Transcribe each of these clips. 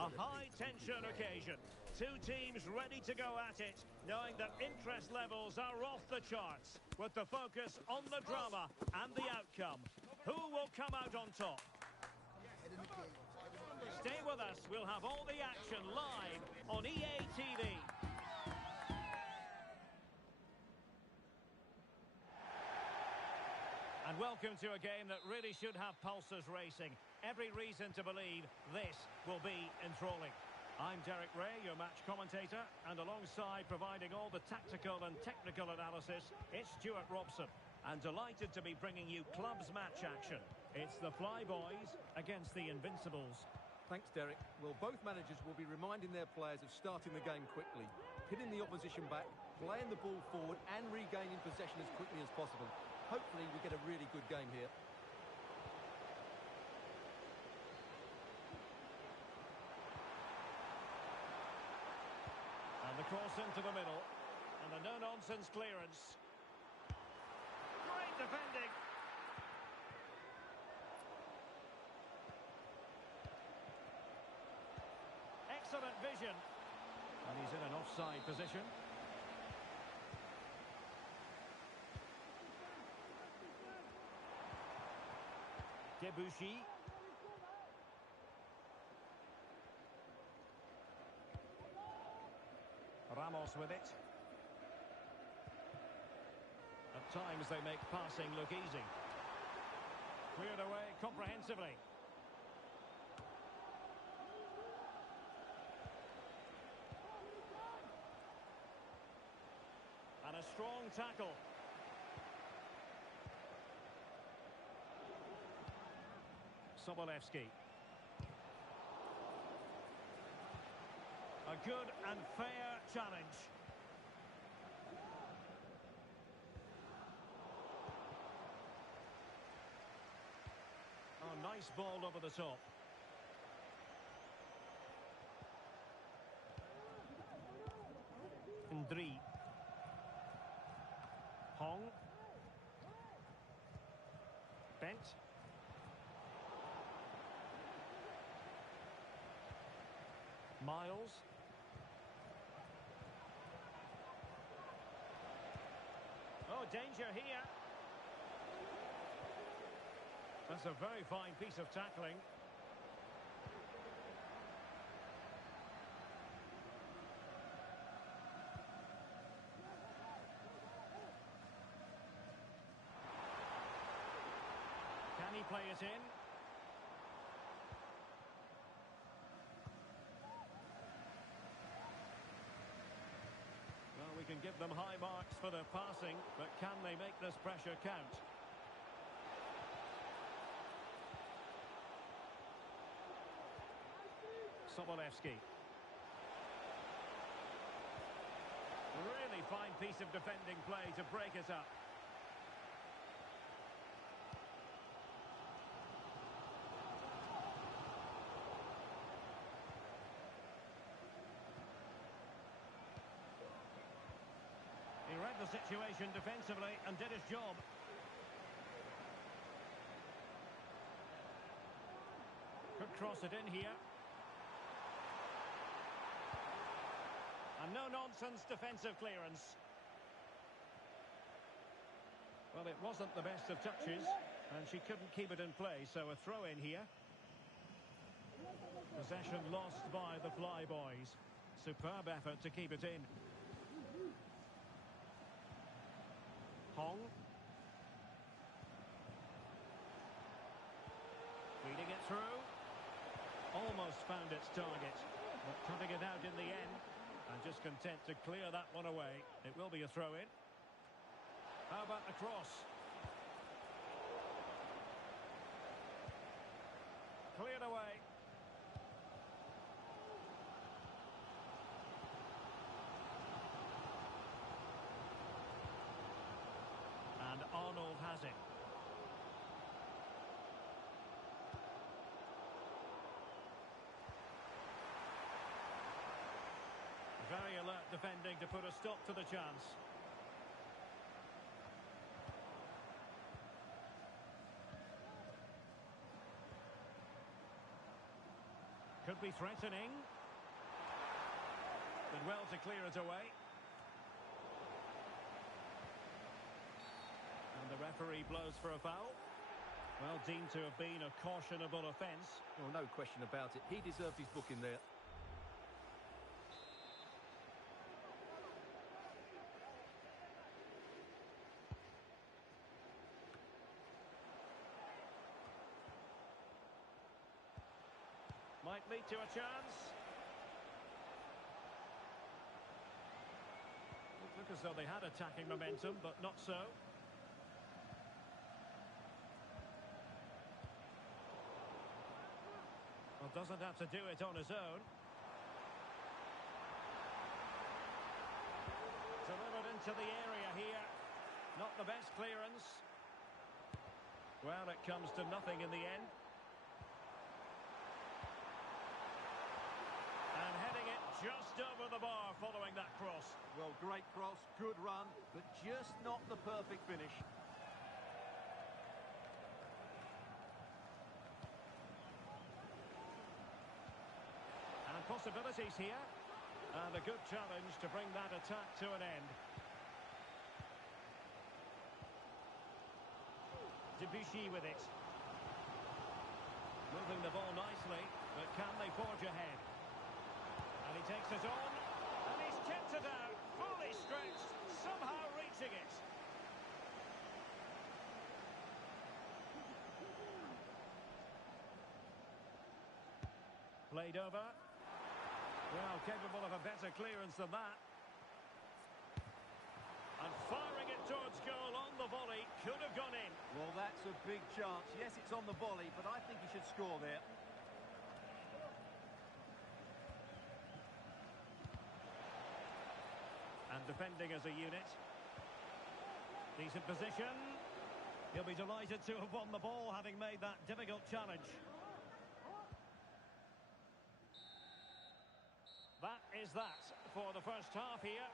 A high-tension occasion. Two teams ready to go at it, knowing that interest levels are off the charts, with the focus on the drama and the outcome. Who will come out on top? Stay with us. We'll have all the action live on EA TV. And welcome to a game that really should have pulses racing. Every reason to believe this will be enthralling. I'm Derek Ray, your match commentator, and alongside providing all the tactical and technical analysis, it's Stuart Robson. And delighted to be bringing you clubs match action. It's the Flyboys against the Invincibles. Thanks, Derek. Well, both managers will be reminding their players of starting the game quickly, pinning the opposition back, playing the ball forward and regaining possession as quickly as possible. Hopefully we get a really good game here. And the cross into the middle. And a no-nonsense clearance. Great defending. Excellent vision. And he's in an offside position. Debuchy. Ramos with it. At times they make passing look easy. Cleared away comprehensively. And a strong tackle. Sobolewski. A good and fair challenge. Oh, nice ball over the top. Ndri. Hong. Bent. Miles. Oh, danger here. That's a very fine piece of tackling. Can he play it in? Well, we can give them high marks for their passing, but can they make this pressure count? Sobolewski. Really fine piece of defending play to break it up. He read the situation defensively and did his job. Could cross it in here. And no-nonsense defensive clearance. Well, it wasn't the best of touches, and she couldn't keep it in play, so a throw-in here. Possession lost by the Flyboys. Superb effort to keep it in. Hong. Feeding it through. Almost found its target, but cutting it out in the end. And just content to clear that one away. It will be a throw-in. How about the cross? Cleared away. And Arnold has it. Very alert defending to put a stop to the chance. Could be threatening. But well to clear it away. And the referee blows for a foul. Well, deemed to have been a cautionable offence. Well, no question about it. He deserved his booking there. Might lead to a chance. It looked as though they had attacking momentum, but not so. Well, doesn't have to do it on his own. Delivered into the area here. Not the best clearance. Well, it comes to nothing in the end. And heading it just over the bar following that cross. Well, great cross, good run, but just not the perfect finish. And possibilities here. And a good challenge to bring that attack to an end. Debuchy with it. Moving the ball nicely, but can they forge ahead? And he takes it on, and he's kept it out, fully stretched, somehow reaching it. Played over. Well, capable of a better clearance than that. And firing it towards goal on the volley, could have gone in. Well, that's a big chance. Yes, it's on the volley, but I think he should score there. And defending as a unit. Decent position. He'll be delighted to have won the ball, having made that difficult challenge. That is that for the first half here.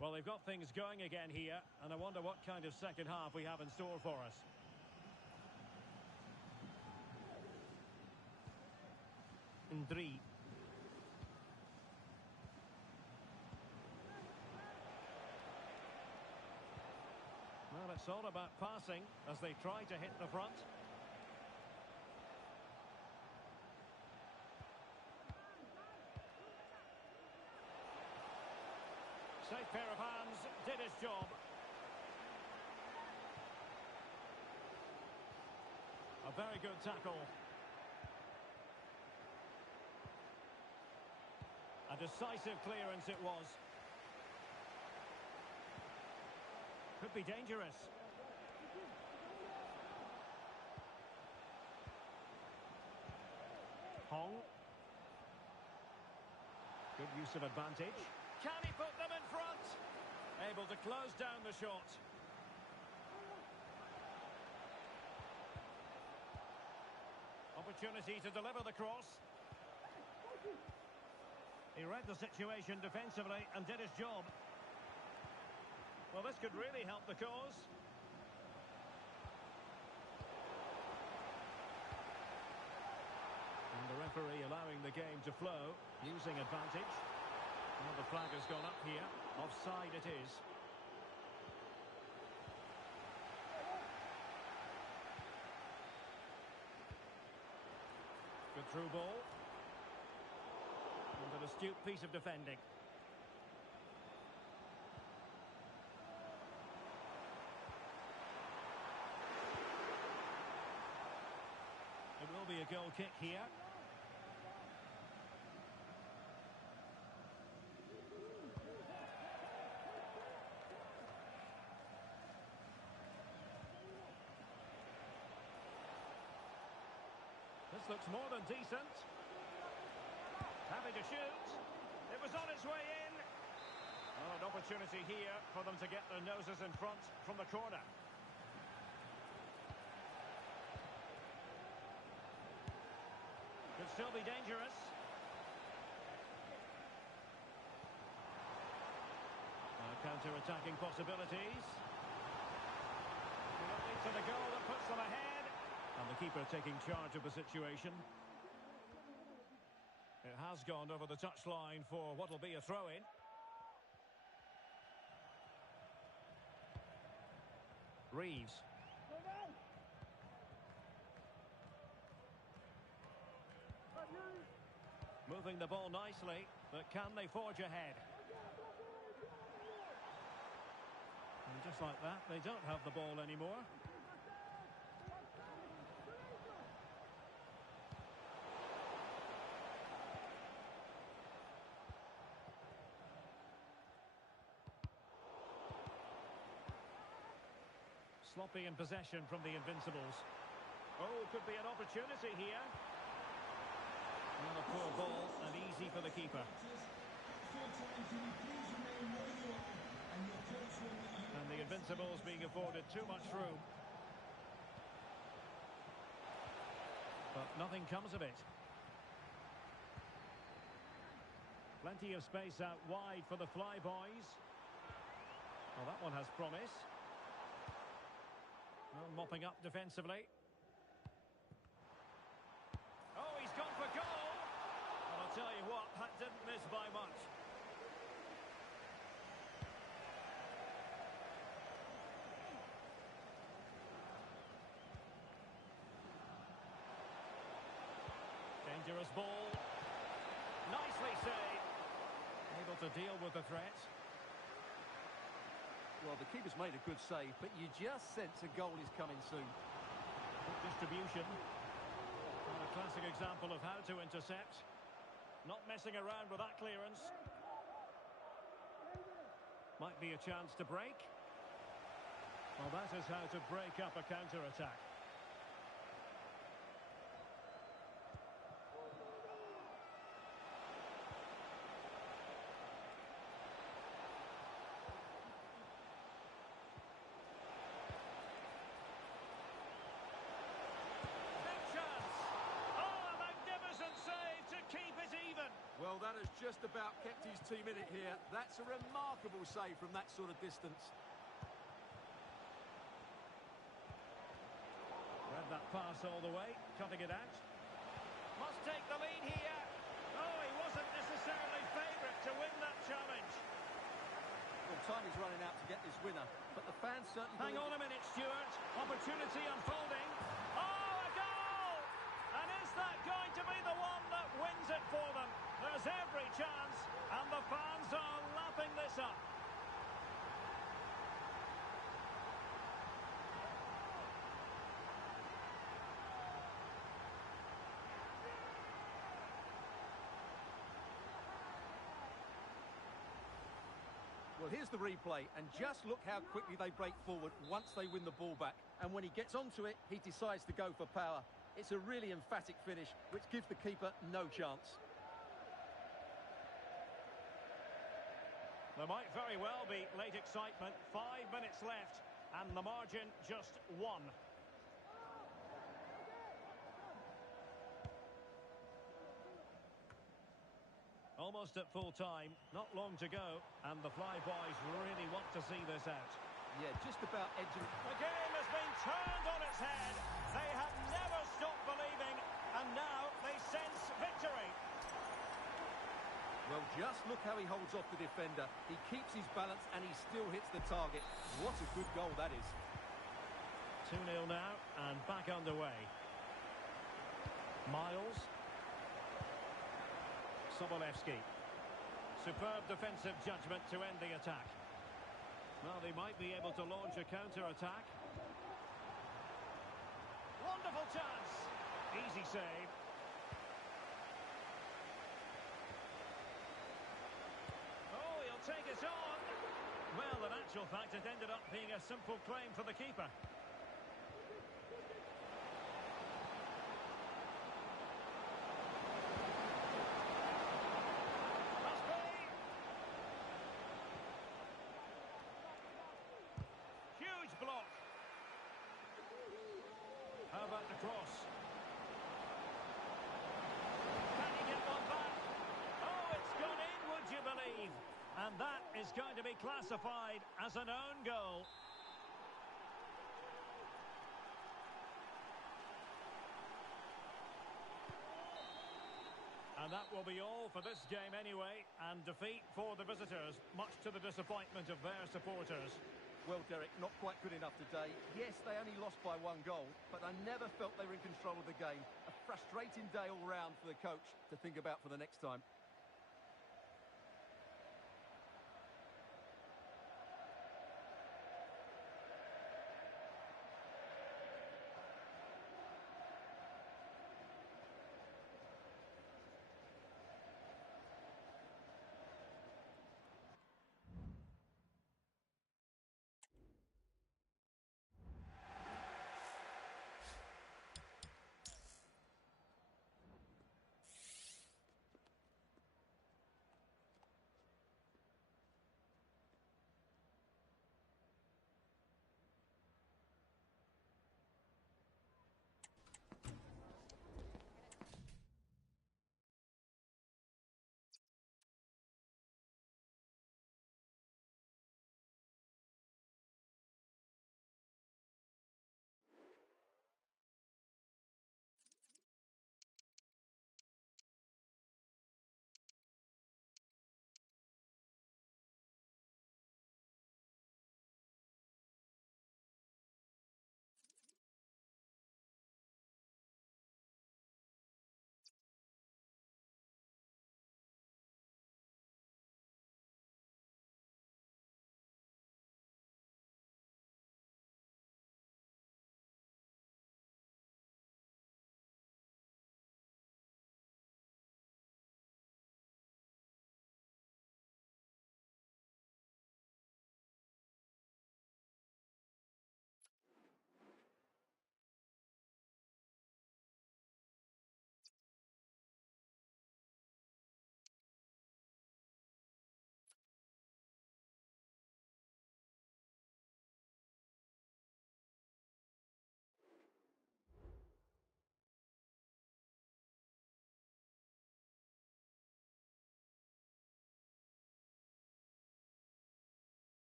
Well, they've got things going again here, and I wonder what kind of second half we have in store for us. Ndri. Well, it's all about passing as they try to hit the front. Safe pair of hands, did his job. A very good tackle. A decisive clearance it was. Could be dangerous. Hong. Good use of advantage. Can he put them in front? Able to close down the shot. Opportunity to deliver the cross. He read the situation defensively and did his job. Well, this could really help the cause. And the referee allowing the game to flow, using advantage. Well, the flag has gone up here. Offside it is. Good through ball. And an astute piece of defending. It will be a goal kick here. This looks more than decent. Having to shoot. It was on its way in. Oh, an opportunity here for them to get their noses in front from the corner. Could still be dangerous. Counter-attacking possibilities. To the goal that puts them ahead. And the keeper taking charge of the situation. It has gone over the touchline for what will be a throw-in. Reeves. Moving the ball nicely, but can they forge ahead? And just like that, they don't have the ball anymore. Sloppy in possession from the Invincibles. Oh, could be an opportunity here. Not a poor ball and easy for the keeper. And the Invincibles being afforded too much room. But nothing comes of it. Plenty of space out wide for the Flyboys. Well, that one has promise. Well, mopping up defensively. Oh, he's gone for goal! And I'll tell you what, that didn't miss by much. Dangerous ball. Nicely saved. Able to deal with the threat. Well, the keeper's made a good save, but you just sense a goal is coming soon. Good distribution. And a classic example of how to intercept. Not messing around with that clearance. Might be a chance to break. Well, that is how to break up a counter-attack. Well, that has just about kept his team in it here. That's a remarkable save from that sort of distance. Read that pass all the way, cutting it out. Must take the lead here. Oh, he wasn't necessarily favourite to win that challenge. Well, time is running out to get this winner, but the fans certainly... Hang on a minute, Stuart. Opportunity unfolding. Oh, a goal! And is that going to be the one that wins it for them? There's every chance, and the fans are lapping this up. Well, here's the replay, and just look how quickly they break forward once they win the ball back. And when he gets onto it, he decides to go for power. It's a really emphatic finish, which gives the keeper no chance. There might very well be late excitement. 5 minutes left, and the margin just 1. Almost at full time, not long to go, and the Flyboys really want to see this out. Yeah, just about edging. The game has been turned on its head. They have never stopped believing, and now they sense victory. Well, Just look how he holds off the defender. He keeps his balance and he still hits the target. What a good goal that is. 2-0 now, and back underway. Miles. Sobolewski. Superb defensive judgment to end the attack. Well, they might be able to launch a counter-attack. Wonderful chance. Easy save. Oh, he'll take it on. Well, in actual fact, it ended up being a simple claim for the keeper. Block. How about the cross? Can he get one back? Oh, it's gone in, would you believe? And that is going to be classified as an own goal. And that will be all for this game anyway, and defeat for the visitors, much to the disappointment of their supporters. Well, Derek, not quite good enough today. Yes, they only lost by 1 goal, but I never felt they were in control of the game. A frustrating day all round for the coach to think about for the next time.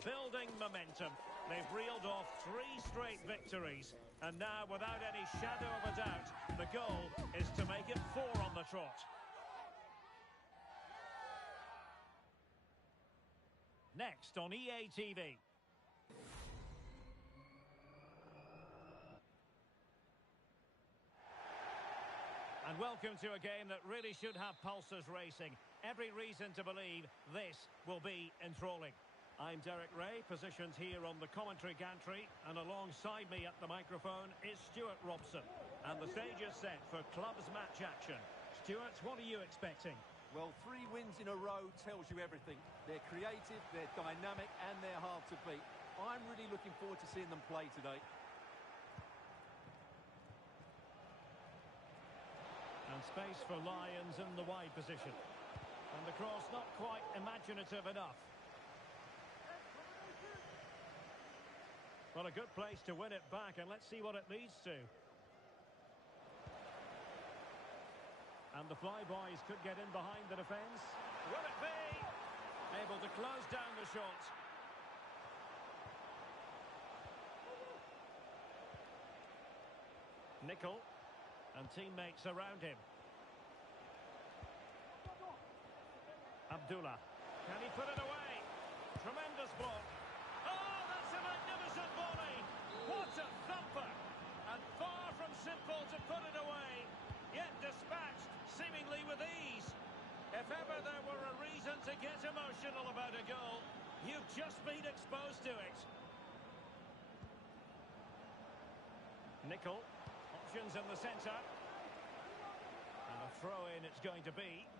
Building momentum. They've reeled off 3 straight victories. And now, without any shadow of a doubt, the goal is to make it 4 on the trot. Next on EA TV. And welcome to a game that really should have pulses racing. Every reason to believe this will be enthralling. I'm Derek Ray, positioned here on the commentary gantry, and alongside me at the microphone is Stuart Robson. And the stage is set for clubs match action. Stuart, what are you expecting? Well, 3 wins in a row tells you everything. They're creative, they're dynamic, and they're hard to beat. I'm really looking forward to seeing them play today. And space for Lions in the wide position. And the cross not quite imaginative enough. Well, a good place to win it back, and let's see what it leads to. And the flyboys could get in behind the defence. Will it be? Able to close down the shot. Nickel. And teammates around him. Abdullah. Can he put it away? Tremendous block. Oh, that's a magnificent volley. What a thumper. And far from simple to put it away. Yet dispatched, seemingly with ease. If ever there were a reason to get emotional about a goal, you've just been exposed to it. Nickel. Options in the centre. And a throw-in it's going to be.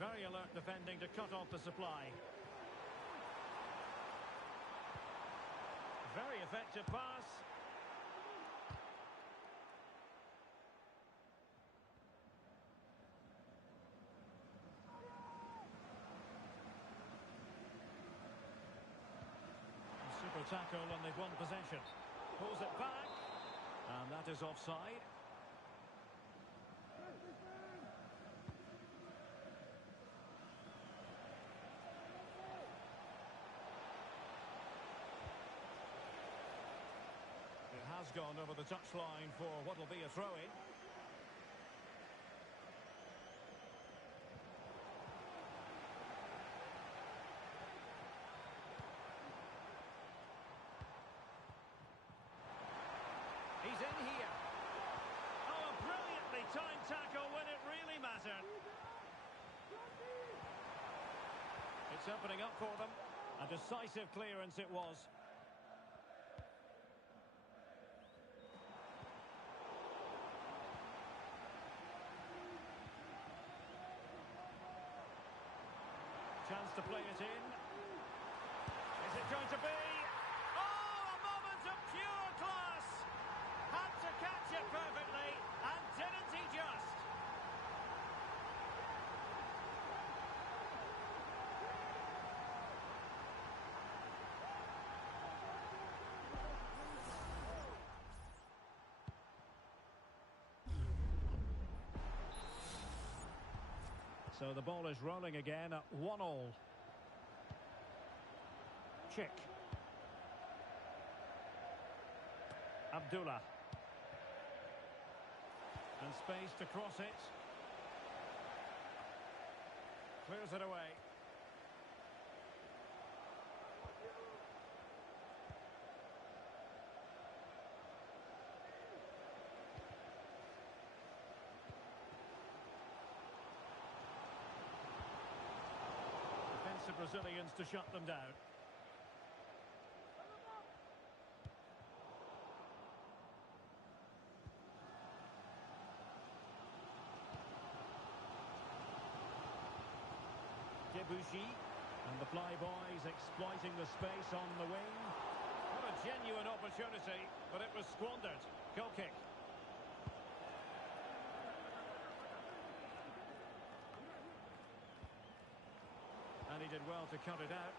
Very alert defending to cut off the supply. Very effective pass. Super tackle and they've won possession. Pulls it back. And that is offside. It has gone over the touchline for what will be a throw-in. He's in here. Oh, a brilliantly timed tackle when it really mattered. It's opening up for them. A decisive clearance it was. Chance to play it in. Is it going to be? Oh, a moment of pure class! Had to catch it perfectly, and didn't he just? So the ball is rolling again at 1-1. Chick. Abdullah. And space to cross it. Clears it away. Defensive Brazilians to shut them down. Debussy, and the flyboys exploiting the space on the wing. What a genuine opportunity, but it was squandered. Goal kick. And he did well to cut it out.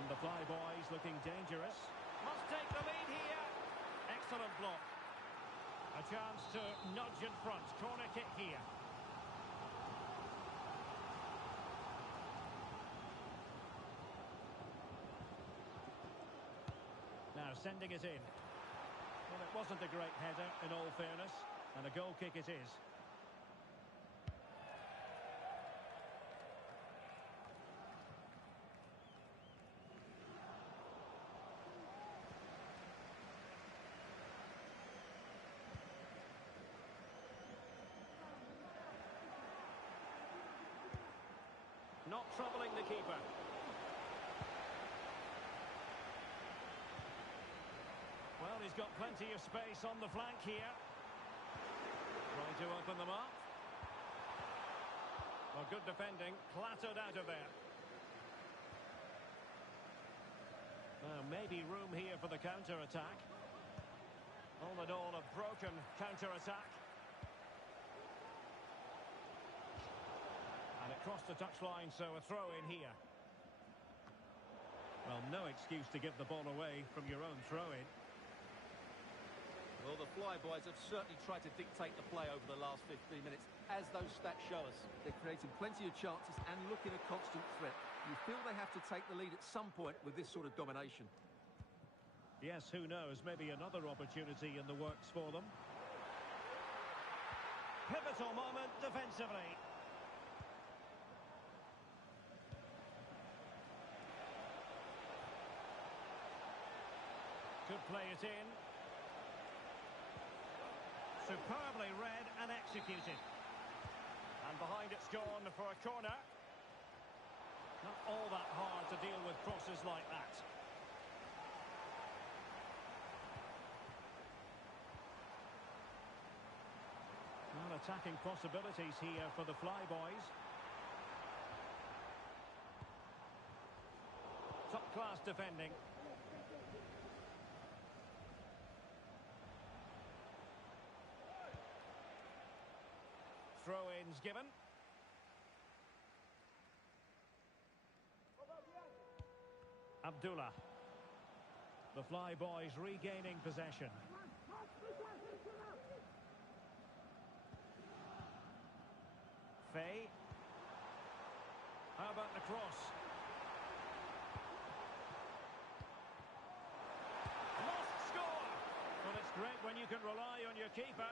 And the flyboys looking dangerous. Must take the lead here. Excellent block. A chance to nudge in front. Corner kick here. Now sending it in. Well, it wasn't a great header in all fairness. And a goal kick it is. Not troubling the keeper. Well, he's got plenty of space on the flank here. Trying to open them up. Well, good defending. Clattered out of there. Maybe room here for the counter-attack. All in all, a broken counter-attack. And it crossed the touchline, so a throw in here. Well, no excuse to give the ball away from your own throw-in. Well, the flyboys have certainly tried to dictate the play over the last 15 minutes, as those stats show us. They're creating plenty of chances and looking a constant threat. You feel they have to take the lead at some point with this sort of domination. Yes, who knows, maybe another opportunity in the works for them. Pivotal moment defensively. Could play it in. Superbly read and executed. And behind it's gone for a corner. Not all that hard to deal with crosses like that. Well, attacking possibilities here for the Flyboys. Top-class defending. Throw-ins given. Abdullah. The Flyboys regaining possession. Faye. How about the cross? Lost score! Well, it's great when you can rely on your keeper.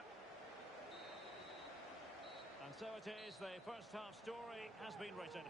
And so it is, the first half story has been written.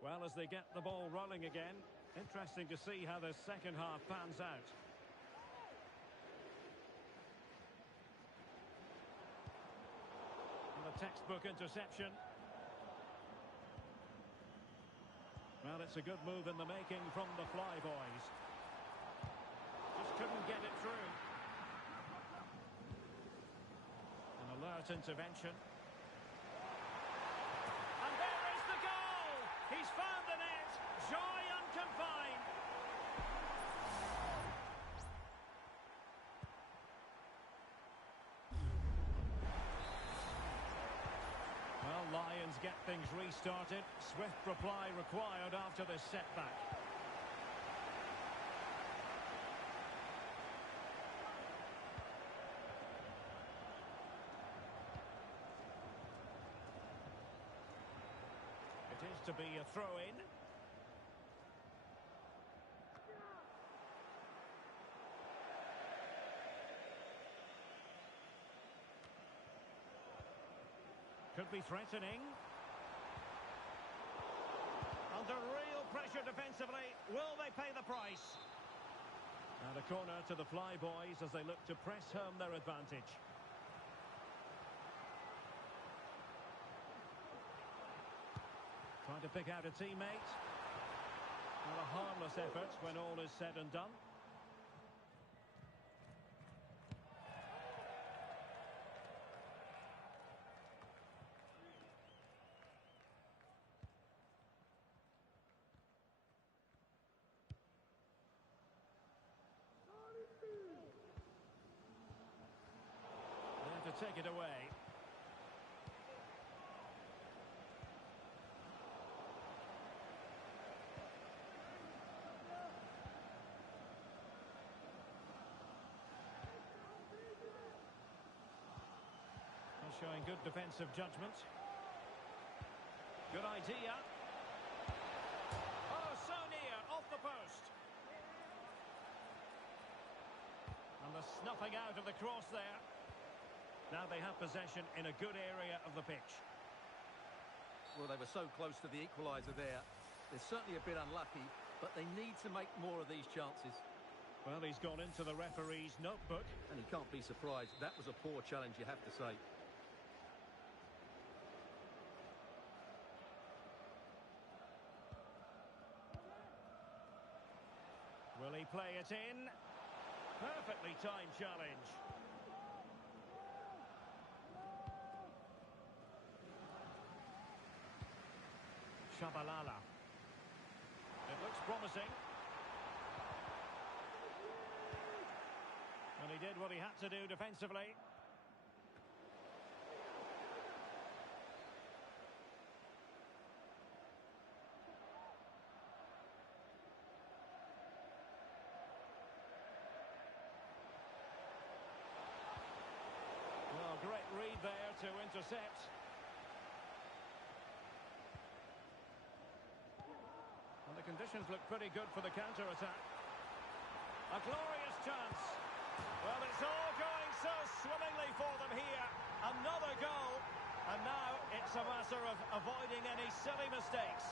Well, as they get the ball rolling again, interesting to see how the second half pans out. And a textbook interception. Well, it's a good move in the making from the Flyboys. Just couldn't get it through. An alert intervention. And there is the goal! He's found the net. Joy unconfined. Well, Lions get things restarted. Swift reply required after this setback. It is to be a throw-in. Could be threatening. Under real pressure defensively. Will they pay the price? And a corner to the Flyboys as they look to press home their advantage. Trying to pick out a teammate. Well, a harmless effort when all is said and done. There to take it away. Showing good defensive judgment. Good idea. Oh, so near, off the post. And the snuffing out of the cross there. Now they have possession in a good area of the pitch. Well, they were so close to the equaliser there. They're certainly a bit unlucky, but they need to make more of these chances. Well, he's gone into the referee's notebook. And he can't be surprised. That was a poor challenge, you have to say. Will he play it in? Perfectly timed challenge. Shabalala. It looks promising. And he did what he had to do defensively. Well, great read there to intercept. And the conditions look pretty good for the counter-attack. A glorious chance. Well, it's all going so swimmingly for them here. Another goal. And now it's a matter of avoiding any silly mistakes.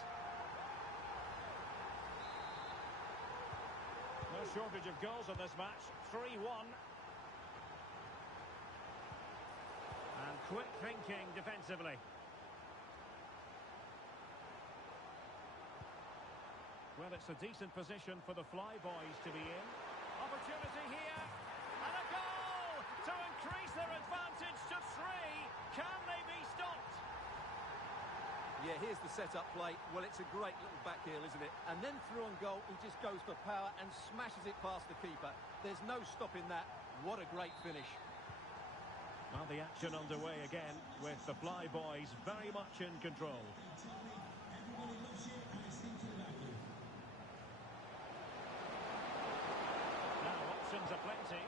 No shortage of goals in this match. 3-1. And quick thinking defensively. Well, it's a decent position for the Flyboys to be in. Opportunity here. And a goal to increase their advantage to 3. Can they be stopped? Yeah, here's the set-up play. Well, it's a great little back heel, isn't it? And then through on goal, he just goes for power and smashes it past the keeper. There's no stopping that. What a great finish. Well, the action underway again with the Flyboys very much in control. Now, options are plenty.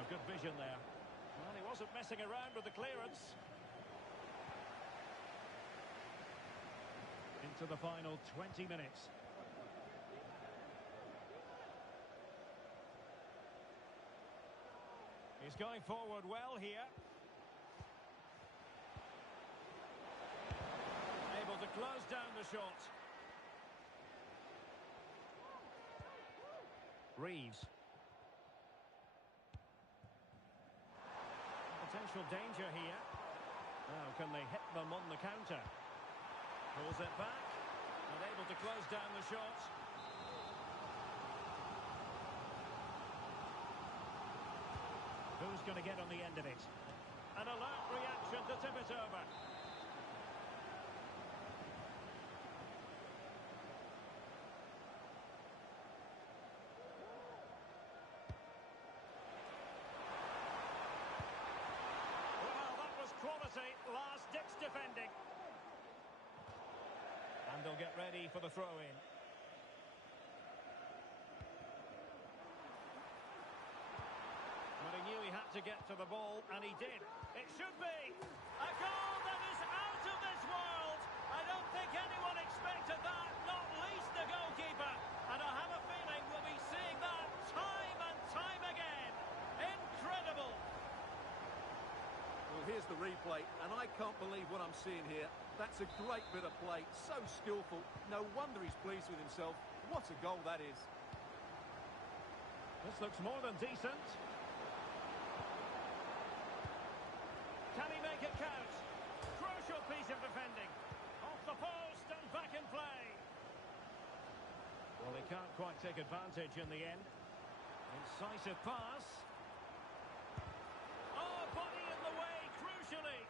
A good vision there. Well, he wasn't messing around with the clearance. Into the final 20 minutes. He's going forward well here. Able to close down the shot. Reeves. Potential danger here. Now, can they hit them on the counter? Pulls it back. And able to close down the shot. Who's going to get on the end of it? An alert reaction to tip it over. Well, that was quality. Last-ditch defending. And they'll get ready for the throw-in. But he knew he had to get to the ball, and he did. It should be a goal that is out of this world. I don't think anyone expected that, not least the goalkeeper. And I have a feeling we'll be seeing that time and time again. Incredible. Well, here's the replay, and I can't believe what I'm seeing here. That's a great bit of play, so skillful. No wonder he's pleased with himself. What a goal that is. This looks more than decent. Can he make it count? Crucial piece of defending. Off the post and back in play. Well, he can't quite take advantage in the end. Incisive pass. Oh, body in the way, crucially.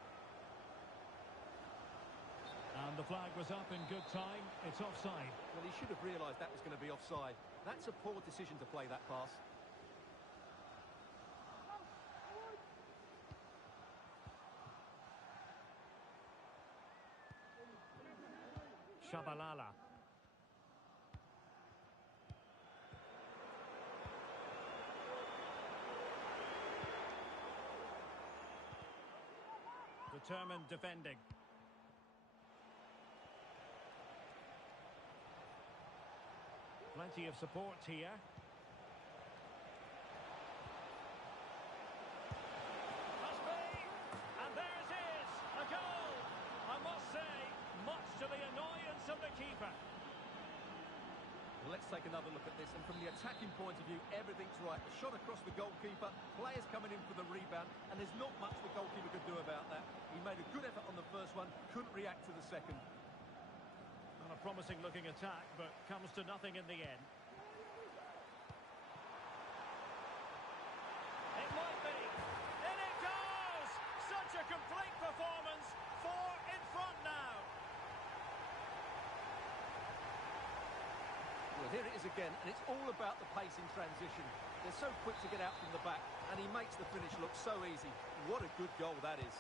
And the flag was up in good time. It's offside. Well, he should have realised that was going to be offside. That's a poor decision to play that pass. Shabalala. Determined defending. Plenty of support here. keeper. Well, let's take another look at this, and from the attacking point of view, everything's right. The shot across the goalkeeper, players coming in for the rebound, and there's not much the goalkeeper could do about that. He made a good effort on the first one, couldn't react to the second. Well, a promising looking attack, but comes to nothing in the end. It might be. And it goes! Such a complete performance. 4 in front now. Well, here it is again, and it's all about the pace in transition. They're so quick to get out from the back, and he makes the finish look so easy. What a good goal that is.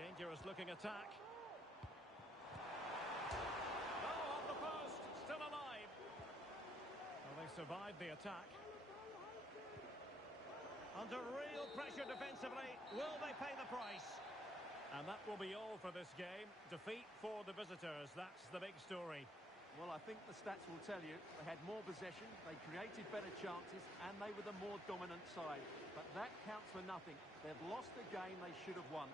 Dangerous looking attack. Oh, off the post, still alive. Well, they survived the attack. Under real pressure defensively, will they pay the price? And that will be all for this game. Defeat for the visitors, that's the big story. Well, I think the stats will tell you they had more possession, they created better chances, and they were the more dominant side. But that counts for nothing. They've lost the game they should have won.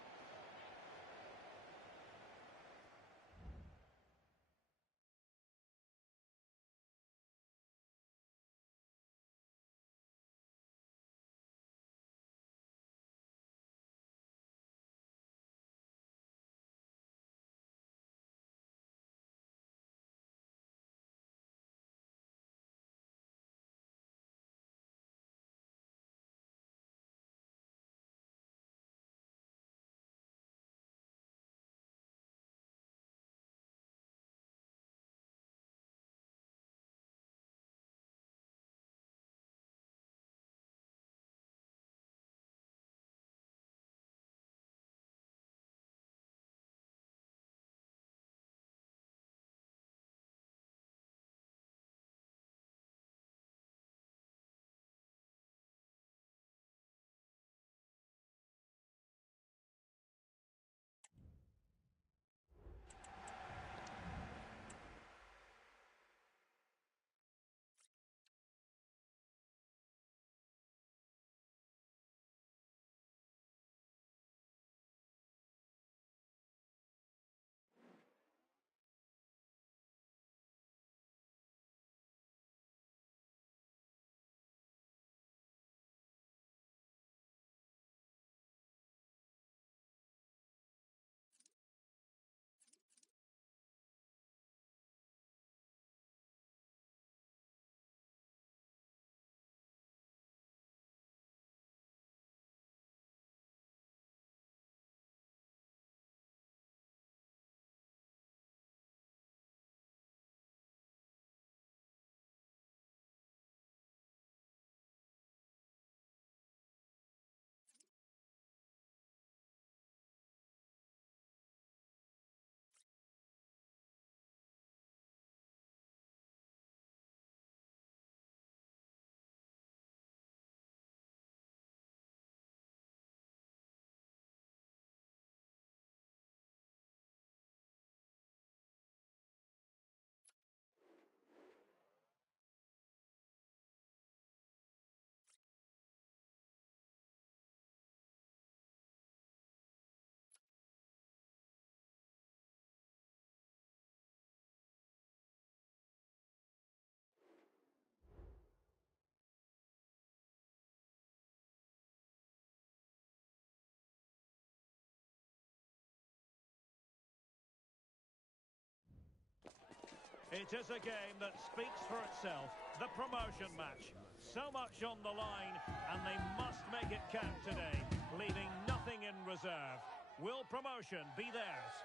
It is a game that speaks for itself. The promotion match. So much on the line, and they must make it count today, leaving nothing in reserve. Will promotion be theirs?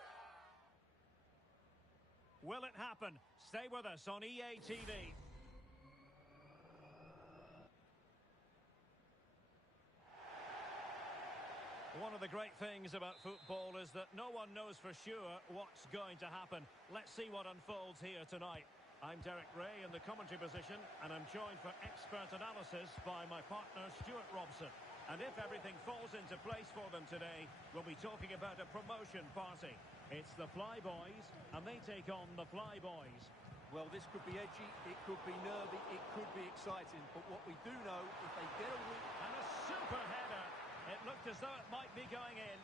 Will it happen? Stay with us on EA TV. One of the great things about football is that no one knows for sure what's going to happen. Let's see what unfolds here tonight. I'm Derek Ray in the commentary position, and I'm joined for expert analysis by my partner Stuart Robson. And if everything falls into place for them today, we'll be talking about a promotion party. It's the Flyboys, and they take on the Flyboys. Well, this could be edgy, it could be nervy, it could be exciting. But what we do know, if they get a win... And a super header. It looked as though it might be going in.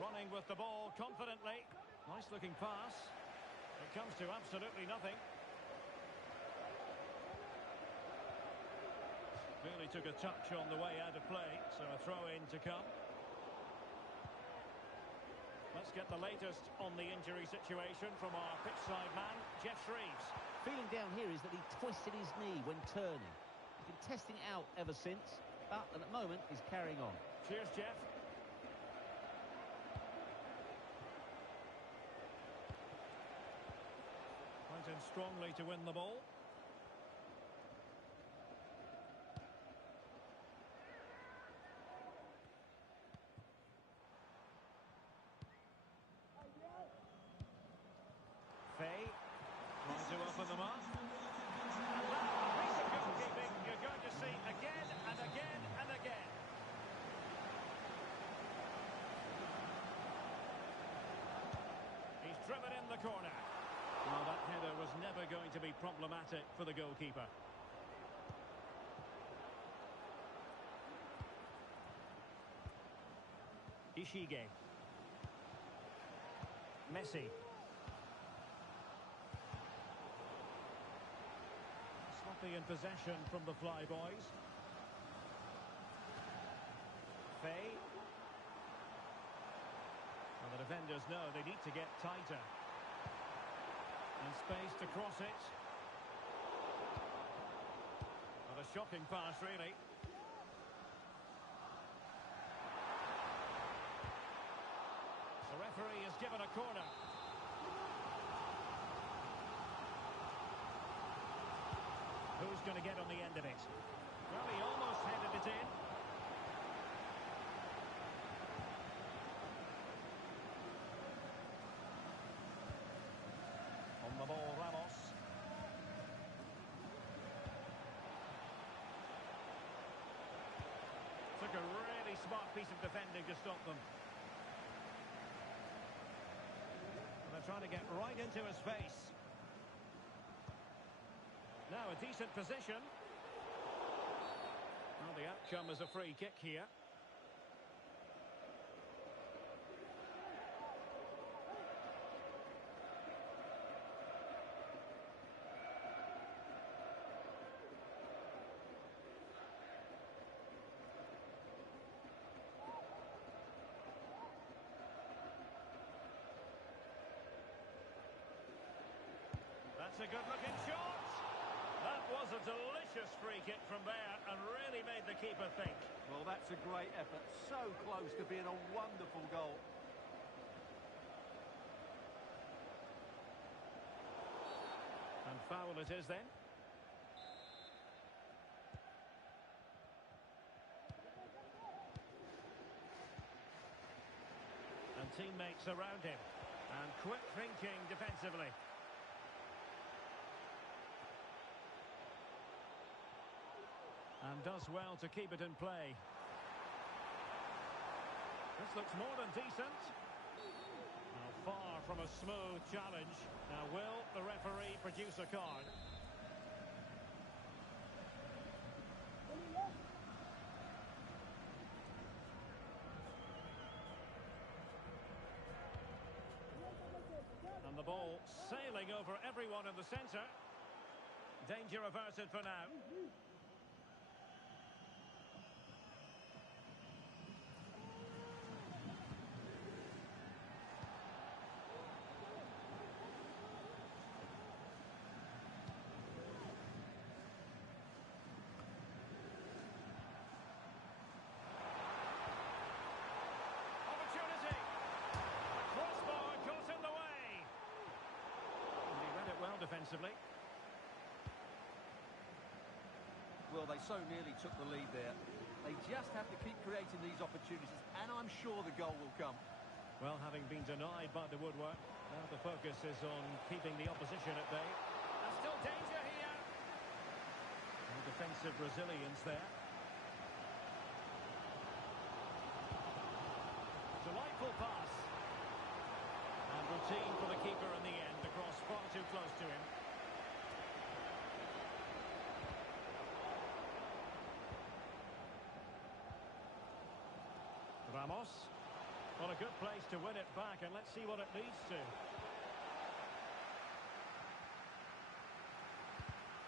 Running with the ball confidently. Nice looking pass. It comes to absolutely nothing. Really took a touch on the way out of play, so a throw-in to come. Let's get the latest on the injury situation from our pitchside man, Jeff Shreves. Feeling down here is that he twisted his knee when turning. He's been testing it out ever since, but at the moment he's carrying on. Cheers, Jeff. Went in strongly to win the ball. Fay trying to open them up. And that piece of goalkeeping you're going to see again and again and again. He's driven in the corner. Well, that header was never going to be problematic for the goalkeeper. Ishige. Messi. Sloppy in possession from the Flyboys. Fay. Well, the defenders know they need to get tighter. And space to cross it. What a shocking pass, really. The referee has given a corner. Who's going to get on the end of it? Well, he almost headed it in. On the ball, Ramos. Took a really smart piece of defending to stop them. And they're trying to get right into his face. Now a decent position. Well, the outcome is a free kick here. That's a good-looking shot. That was a delicious free kick from there and really made the keeper think. Well, that's a great effort. So close to being a wonderful goal. And foul it is then. And teammates around him. And quick thinking defensively. And does well to keep it in play. This looks more than decent. Now far from a smooth challenge. Now will the referee produce a card? And the ball sailing over everyone in the centre. Danger averted for now. Defensively. Well, they so nearly took the lead there. They just have to keep creating these opportunities, and I'm sure the goal will come. Well, having been denied by the woodwork, now the focus is on keeping the opposition at bay. There's still danger here. And defensive resilience there. seen for the keeper in the end. The cross far too close to him. Ramos. What a good place to win it back, and let's see what it leads to.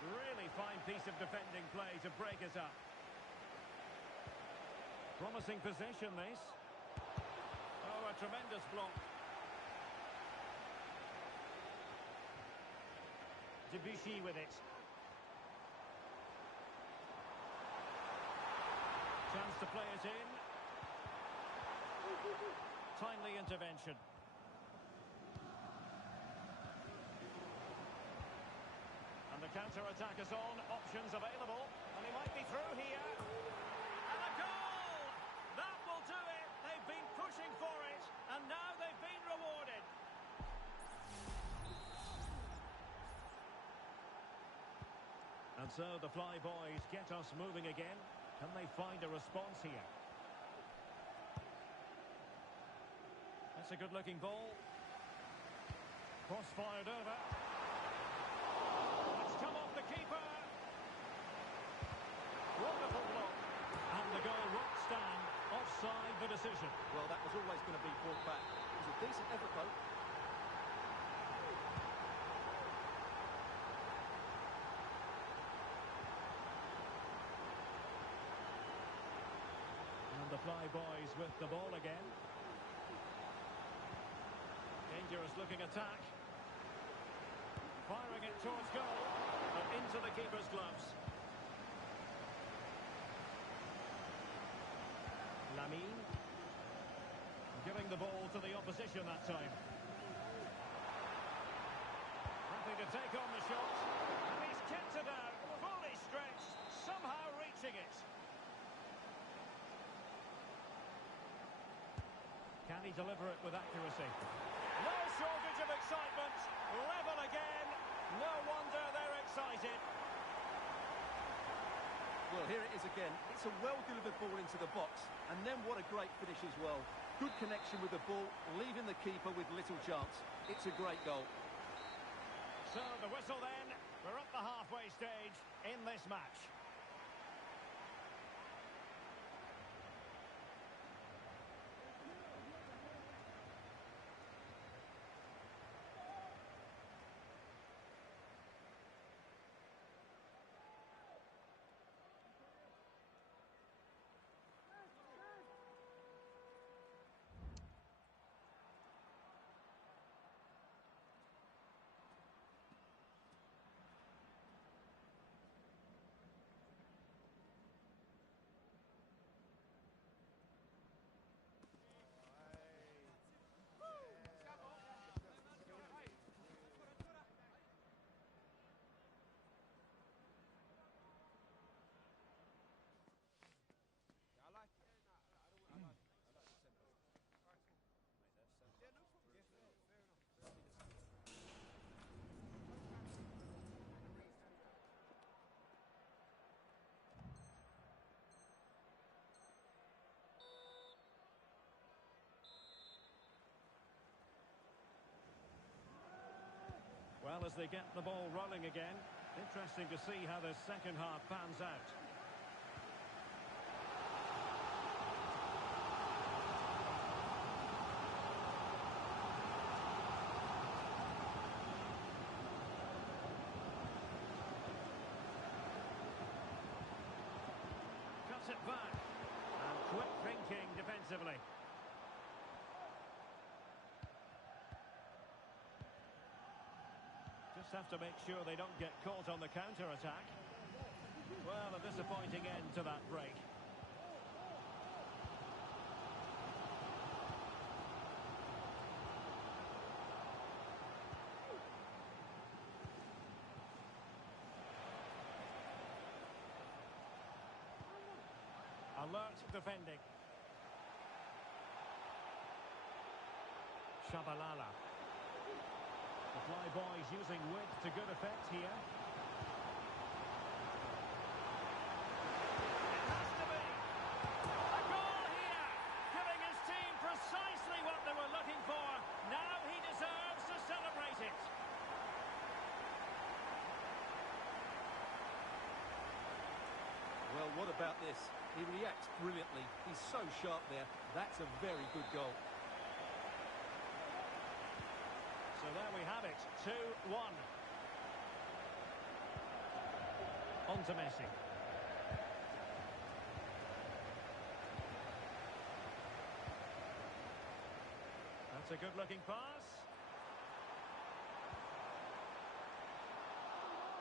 Really fine piece of defending play to break us up. Promising position, this. Oh, a tremendous block. Debussy with it. Chance to play it in. Timely intervention. And the counter-attack is on. Options available. And he might be through here. And a goal! That will do it. They've been pushing for it. And now they've been rewarded. And so the Fly Boys get us moving again. Can they find a response here? That's a good-looking ball. Cross fired over. It's come off the keeper. Wonderful block. And the goal won't stand. Offside the decision. Well, that was always going to be brought back. It was a decent effort, though. And the Fly Boys with the ball again. Dangerous looking attack. Firing it towards goal, but into the keeper's gloves. Lamine. Giving the ball to the opposition that time. Nothing to take on the shot. And he's kept it out, fully stretched, somehow reaching it. Can he deliver it with accuracy? No shortage of excitement. Level again. No wonder they're excited. Well, here it is again. It's a well-delivered ball into the box. And then what a great finish as well. Good connection with the ball, leaving the keeper with little chance. It's a great goal. So the whistle then. We're up the halfway stage in this match. Well, as they get the ball rolling again, interesting to see how the second half pans out. Cuts it back. And quick thinking defensively. Have to make sure they don't get caught on the counter-attack. Well, a disappointing end to that break. Alert defending. Shabalala. The Fly Boys using width to good effect here. It has to be. A goal here, giving his team precisely what they were looking for. Now he deserves about this. He reacts brilliantly. He's so sharp there. That's a very good goal. So there we have it, 2-1. On to Messi. That's a good-looking pass.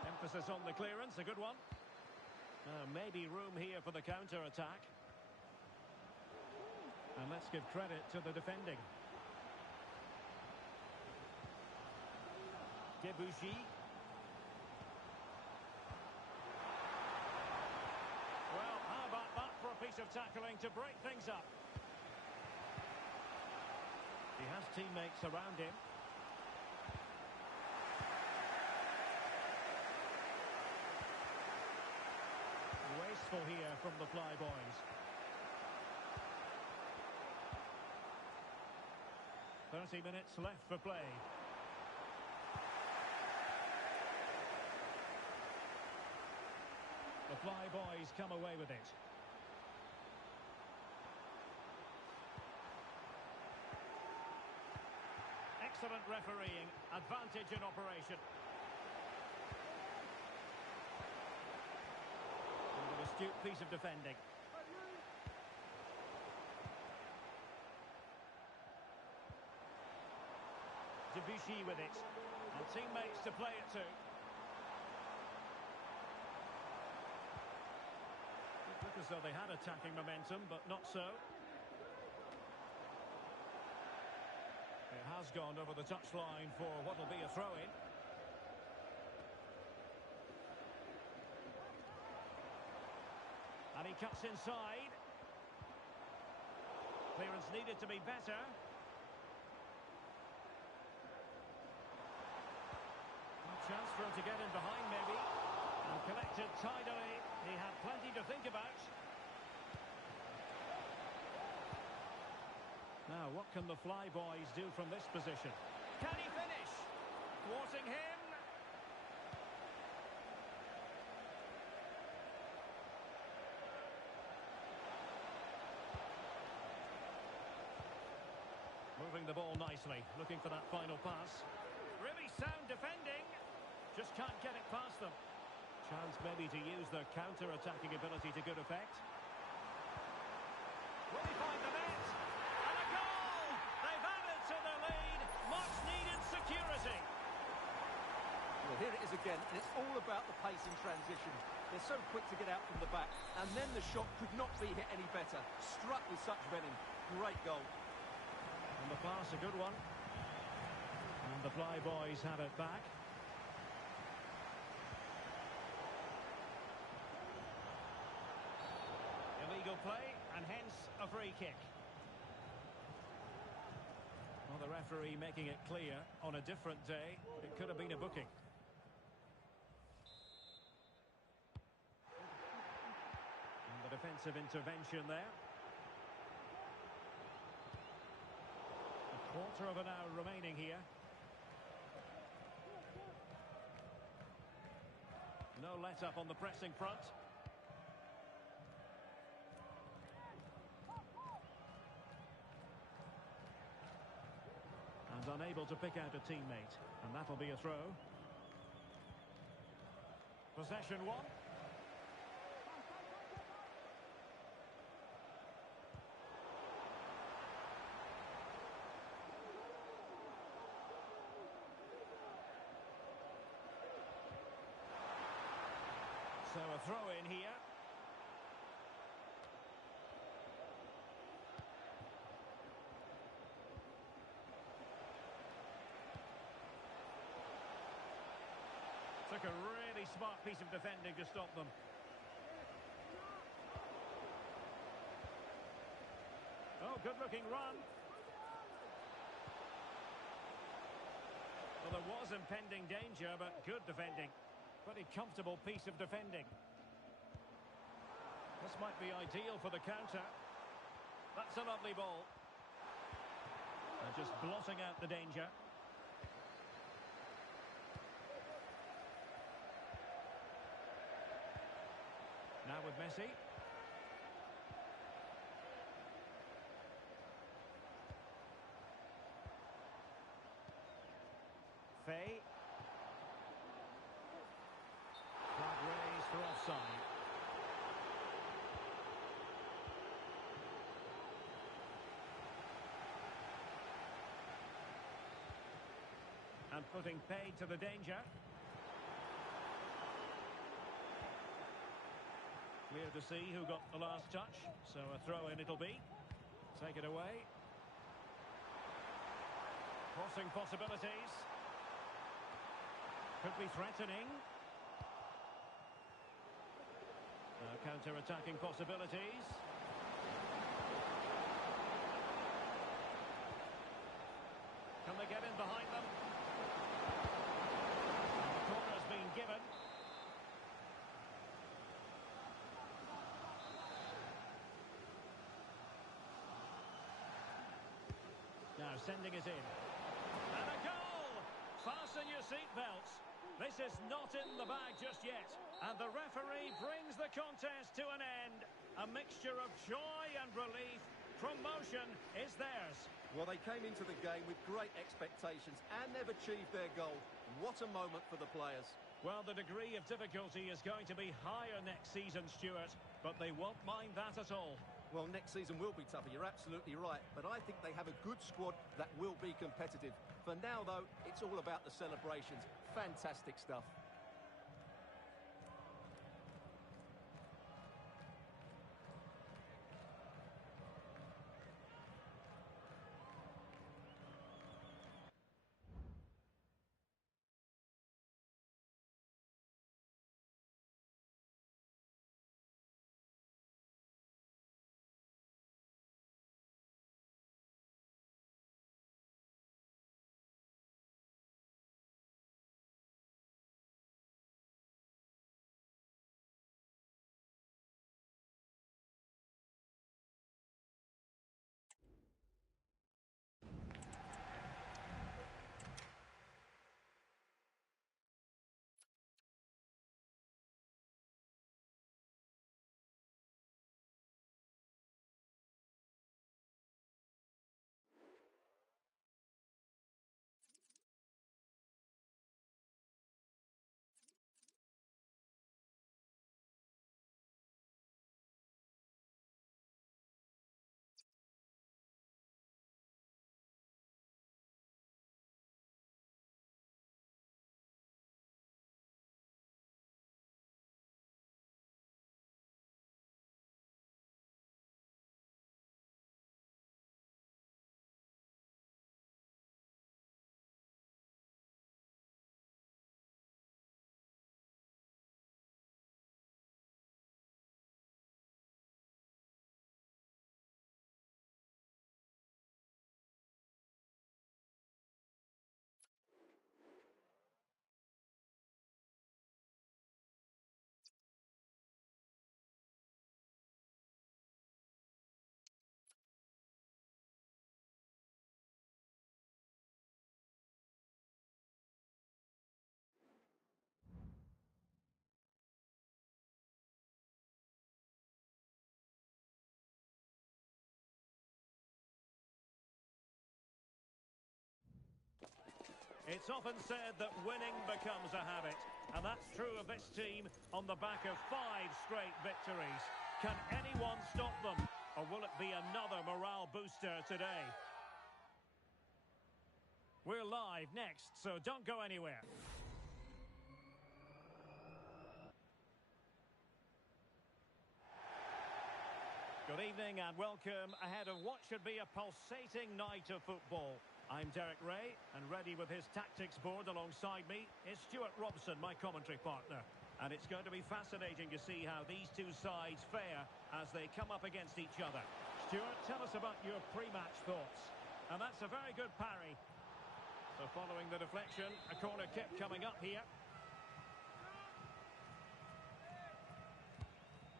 Emphasis on the clearance, a good one. Maybe room here for the counter-attack. And let's give credit to the defending. Debuchy. Well, how about that for a piece of tackling to break things up? He has teammates around him. Wasteful here from the Flyboys. 30 minutes left for play. The Flyboys come away with it. Excellent refereeing, advantage in operation. And an astute piece of defending. Debuchy with it. And teammates to play it to. It looked as though they had attacking momentum, but not so. It has gone over the touchline for what will be a throw-in. And he cuts inside. Clearance needed to be better. A chance for him to get in behind, maybe. And collected tidily. He had plenty to think about. Now, what can the Flyboys do from this position? Can he finish? Thwarting him. Moving the ball nicely, looking for that final pass. Really sound defending. Just can't get it past them. Chance maybe to use their counter-attacking ability to good effect. Will he find the net? And a goal! They've added to the lead. Much needed security. Well, here it is again, and it's all about the pace in transition. They're so quick to get out from the back, and then the shot could not be hit any better. Struck with such venom. Great goal. And the pass, a good one. And the Flyboys have it back. Illegal play, and hence a free kick. Well, the referee making it clear on a different day, it could have been a booking. And the defensive intervention there. A quarter of an hour remaining here. No let-up on the pressing front. And unable to pick out a teammate. And that'll be a throw. Possession one. So a throw in here. Took a really smart piece of defending to stop them. Oh, good-looking run. Well, there was impending danger, but good defending. Pretty comfortable piece of defending. This might be ideal for the counter. That's a lovely ball. And just blotting out the danger. Now with Messi. Faye. Flag raised for offside. And putting paid to the danger. Clear to see who got the last touch, so a throw-in it'll be. Take it away. Crossing possibilities. Could be threatening. Counter-attacking possibilities. Can they get in behind them? And the corner's been given. Now sending it in. And a goal! Fasten your seatbelts. This is not in the bag just yet. And the referee brings the contest to an end. A mixture of joy and relief. Promotion is theirs. Well, they came into the game with great expectations and they've achieved their goal. What a moment for the players. Well, the degree of difficulty is going to be higher next season, Stuart, but they won't mind that at all. Well, next season will be tougher, you're absolutely right. But I think they have a good squad that will be competitive. For now, though, it's all about the celebrations. Fantastic stuff. It's often said that winning becomes a habit, and that's true of this team on the back of 5 straight victories. Can anyone stop them, or will it be another morale booster today? We're live next, so don't go anywhere. Good evening and welcome ahead of what should be a pulsating night of football. I'm Derek Ray, and ready with his tactics board alongside me is Stuart Robson, my commentary partner. And it's going to be fascinating to see how these two sides fare as they come up against each other. Stuart, tell us about your pre-match thoughts. And that's a very good parry. So following the deflection, a corner kick coming up here.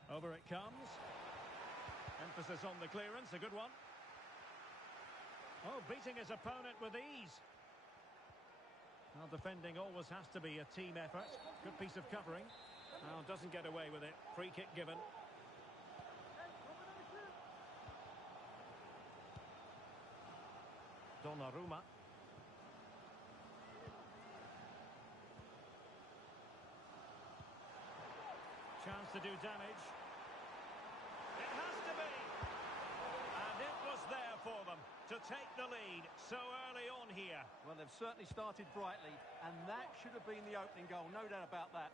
Over it comes. Emphasis on the clearance, a good one. Oh, beating his opponent with ease. Well, defending always has to be a team effort. Good piece of covering. Well, doesn't get away with it. Free kick given. Donnarumma. chance to do damage. It has to be. And it was there for them to take the lead so early on here. Well, they've certainly started brightly, and that should have been the opening goal, no doubt about that.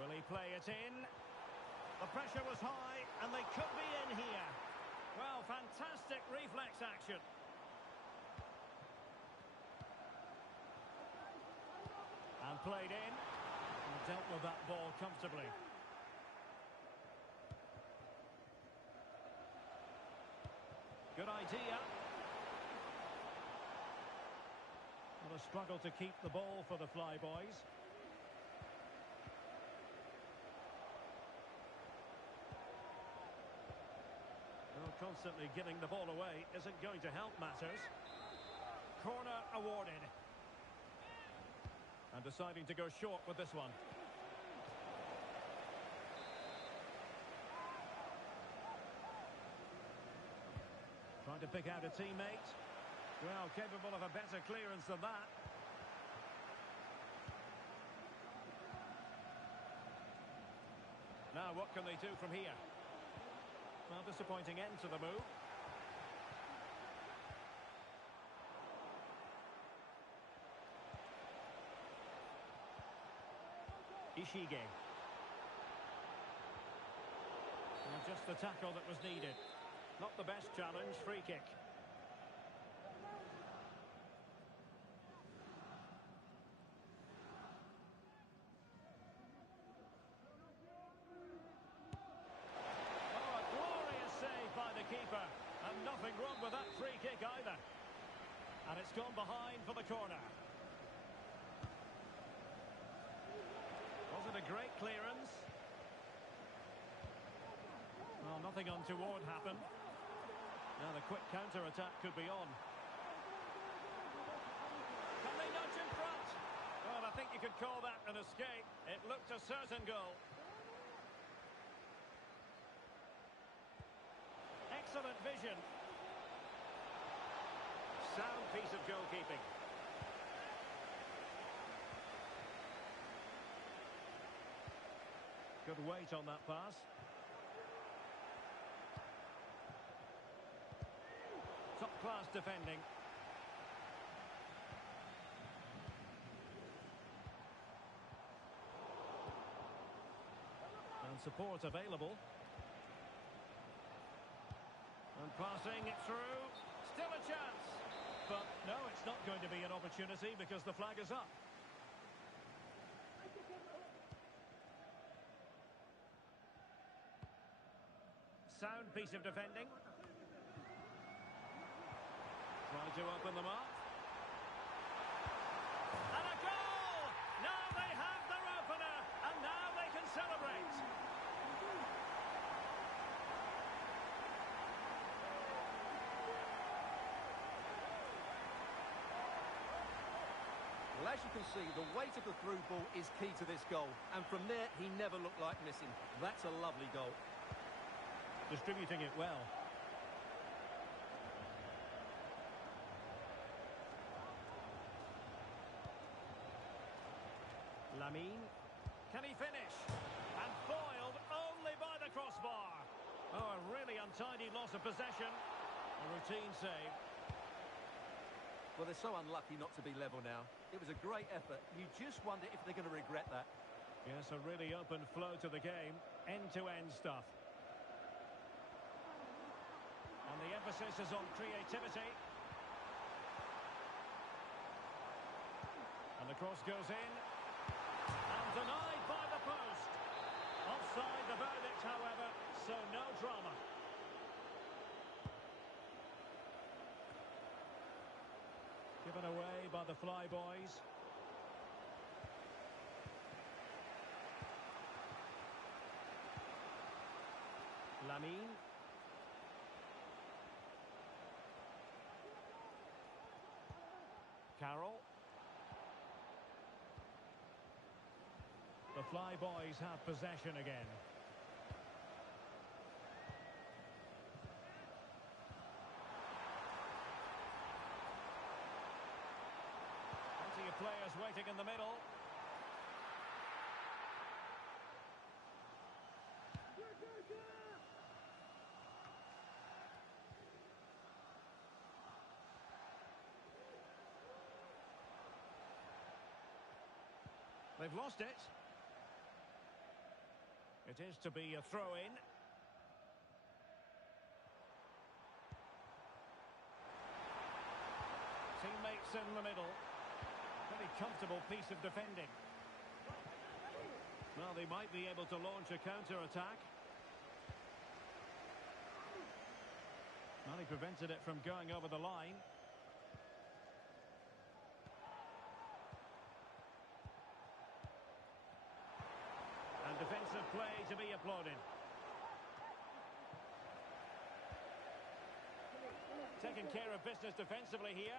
Will he play it in? The pressure was high, and they could be in here. Well, fantastic reflex action. And played in. And dealt with that ball comfortably. Good idea. What a struggle to keep the ball for the Flyboys. Constantly giving the ball away isn't going to help matters. Corner awarded. And deciding to go short with this one. Trying to pick out a teammate. Well, capable of a better clearance than that. Now, what can they do from here? Well, disappointing end to the move. Ishige. Well, just the tackle that was needed. Not the best challenge, free kick. Keeper, and nothing wrong with that free kick either. And it's gone behind for the corner. Was it a great clearance? Well, nothing untoward happened. Now the quick counter-attack could be on. Can they nudge in front? Well, I think you could call that an escape. It looked a certain goal. Excellent vision. Sound piece of goalkeeping. Good weight on that pass. Top-class defending. And support available. And passing it through. Still a chance. But no, it's not going to be an opportunity because the flag is up. Sound piece of defending. Try to open them up. And a goal! Now they have their opener. And now they can celebrate. Well, as you can see, the weight of the through ball is key to this goal. And from there, he never looked like missing. That's a lovely goal. Distributing it well. Lamine. Can he finish? And foiled only by the crossbar. Oh, a really untidy loss of possession. A routine save. Well, they're so unlucky not to be level now. It was a great effort. You just wonder if they're going to regret that. Yes, a really open flow to the game. End-to-end stuff. And the emphasis is on creativity. And the cross goes in. And denied by the post. Offside the verdict, however, so no drama. Given away by the Flyboys. Lamine. Carroll. The Flyboys have possession again. players waiting in the middle. They've lost it. It is to be a throw-in. Teammates in the middle. Very comfortable piece of defending. Well, they might be able to launch a counter-attack. Well, he prevented it from going over the line. And defensive play to be applauded. Taking care of business defensively here.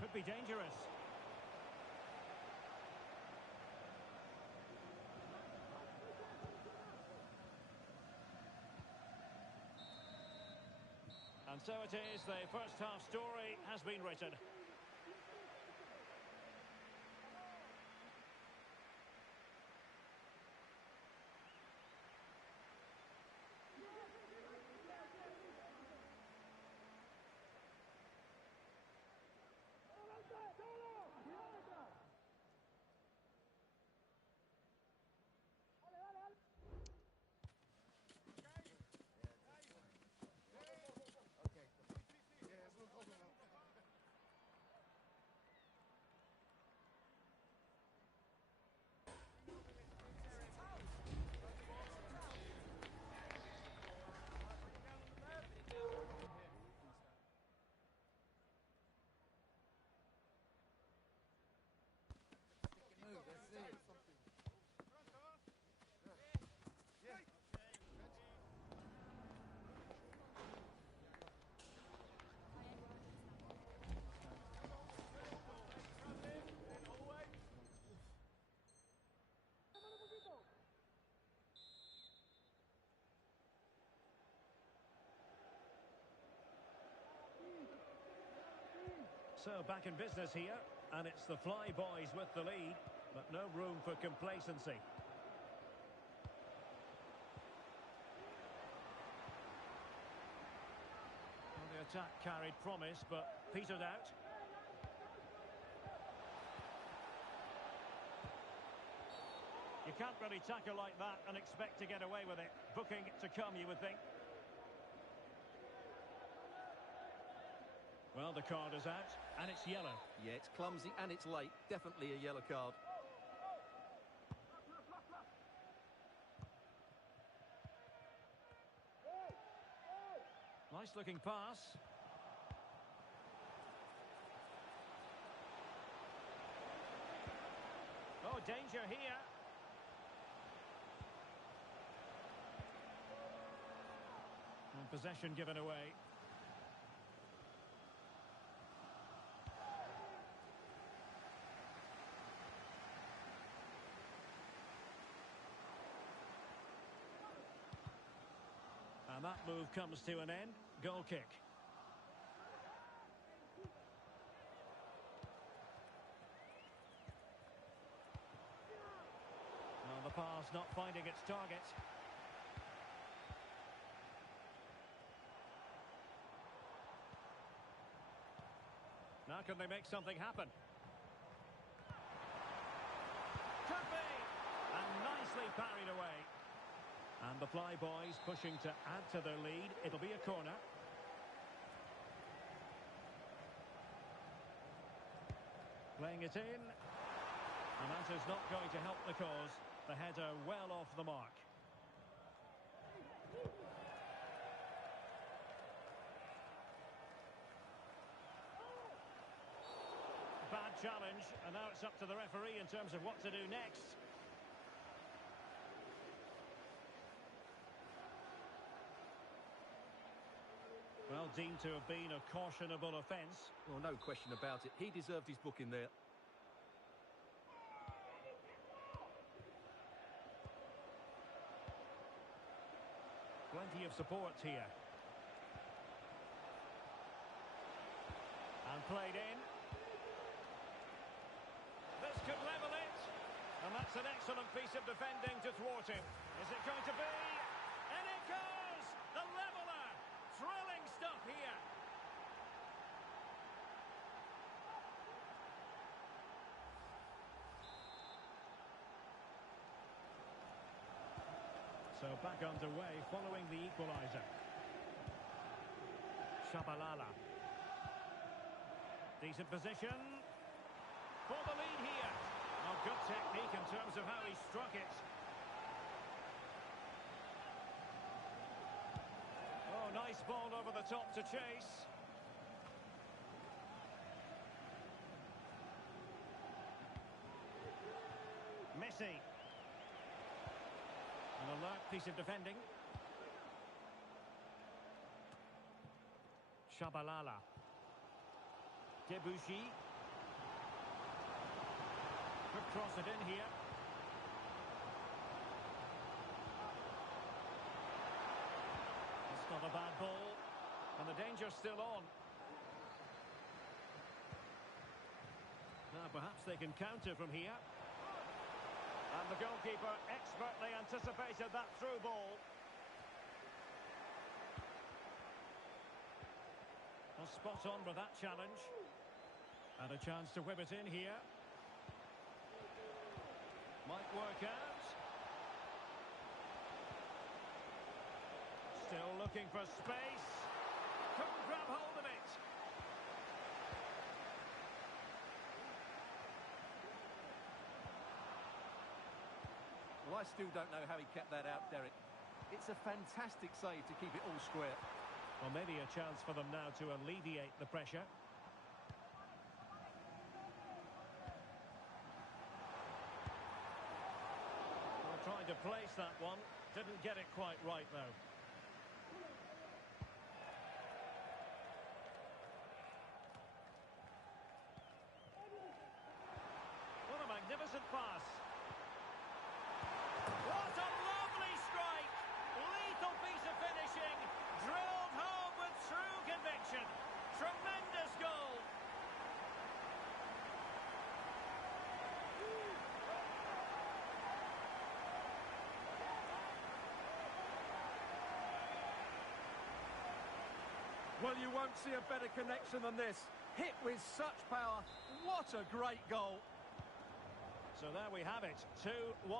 Could be dangerous. And so it is, the first half story has been written. So back in business here, and it's the Fly Boys with the lead, but no room for complacency. Well, the attack carried promise, but petered out. You can't really tackle like that and expect to get away with it. Booking to come, you would think. Well, the card is out, and it's yellow. Yeah, it's clumsy and it's late. Definitely a yellow card. Nice looking pass. Oh, danger here. And possession given away. And that move comes to an end. Goal kick. Well, the pass not finding its target. Now can they make something happen? Could be! And nicely parried away. And the Fly Boys pushing to add to their lead. It'll be a corner. Playing it in. And that is not going to help the cause. The header well off the mark. Bad challenge, and now it's up to the referee in terms of what to do next. Well, deemed to have been a cautionable offence. Well, no question about it. He deserved his booking there. Plenty of support here. And played in. This could level it. And that's an excellent piece of defending to thwart him. Is it going to be? And it goes! The leveller! Thrilling stuff here. So back underway following the equaliser. Shabalala. Decent position for the lead here. Oh, good technique in terms of how he struck it. Oh, nice ball over the top to chase. Messi. An alert piece of defending. Shabalala. Debuchy. Could cross it in here. It's not a bad ball. And the danger's still on. Now perhaps they can counter from here. And the goalkeeper expertly anticipated that through ball. Well, spot on with that challenge. And a chance to whip it in here. Might work out. Still looking for space. Couldn't grab hold of it. Well, I still don't know how he kept that out, Derek. It's a fantastic save to keep it all square. Well, maybe a chance for them now to alleviate the pressure. Trying to place that one. Didn't get it quite right, though. What a magnificent pass. What a lovely strike. Lethal piece of finishing. Drilled home with true conviction. Tremendous goal. Well, you won't see a better connection than this. Hit with such power. What a great goal. So there we have it, 2-1.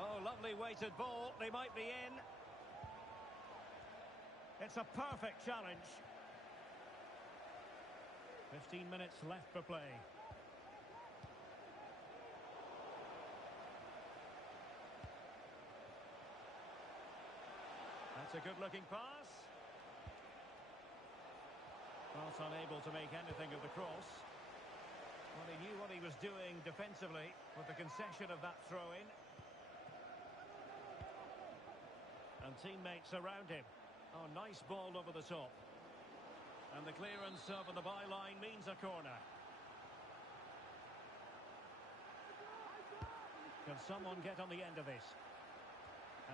Oh, lovely weighted ball. They might be in. It's a perfect challenge. 15 minutes left for play. That's a good-looking pass. Well, unable to make anything of the cross. Well, he knew what he was doing defensively with the concession of that throw-in. And teammates around him. Oh, nice ball over the top. And the clearance over the byline means a corner. Can someone get on the end of this?